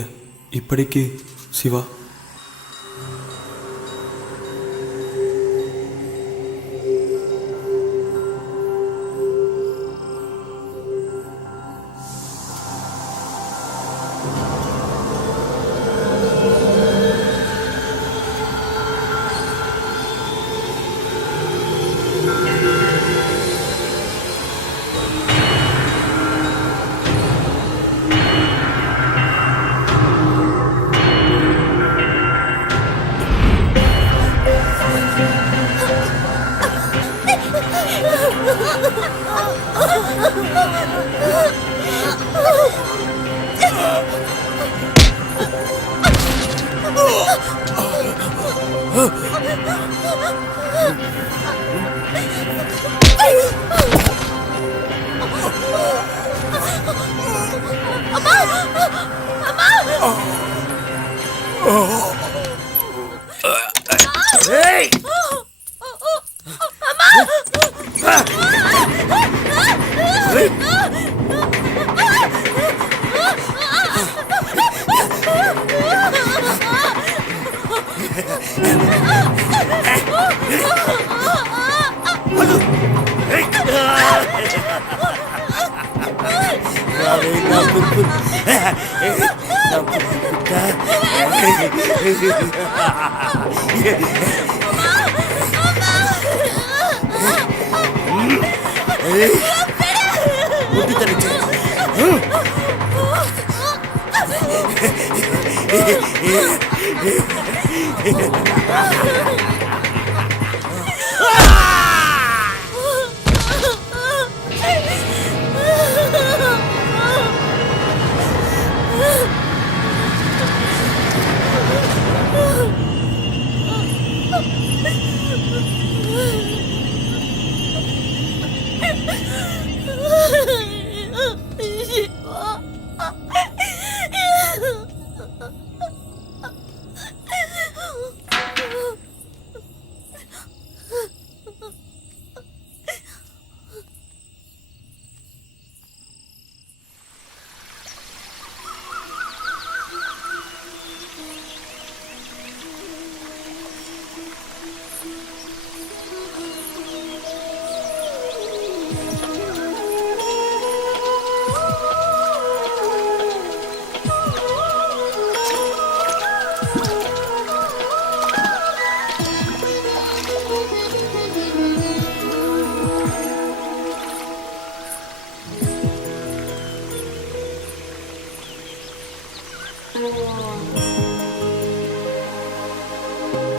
இப்படிக்கு சிவா. Hey!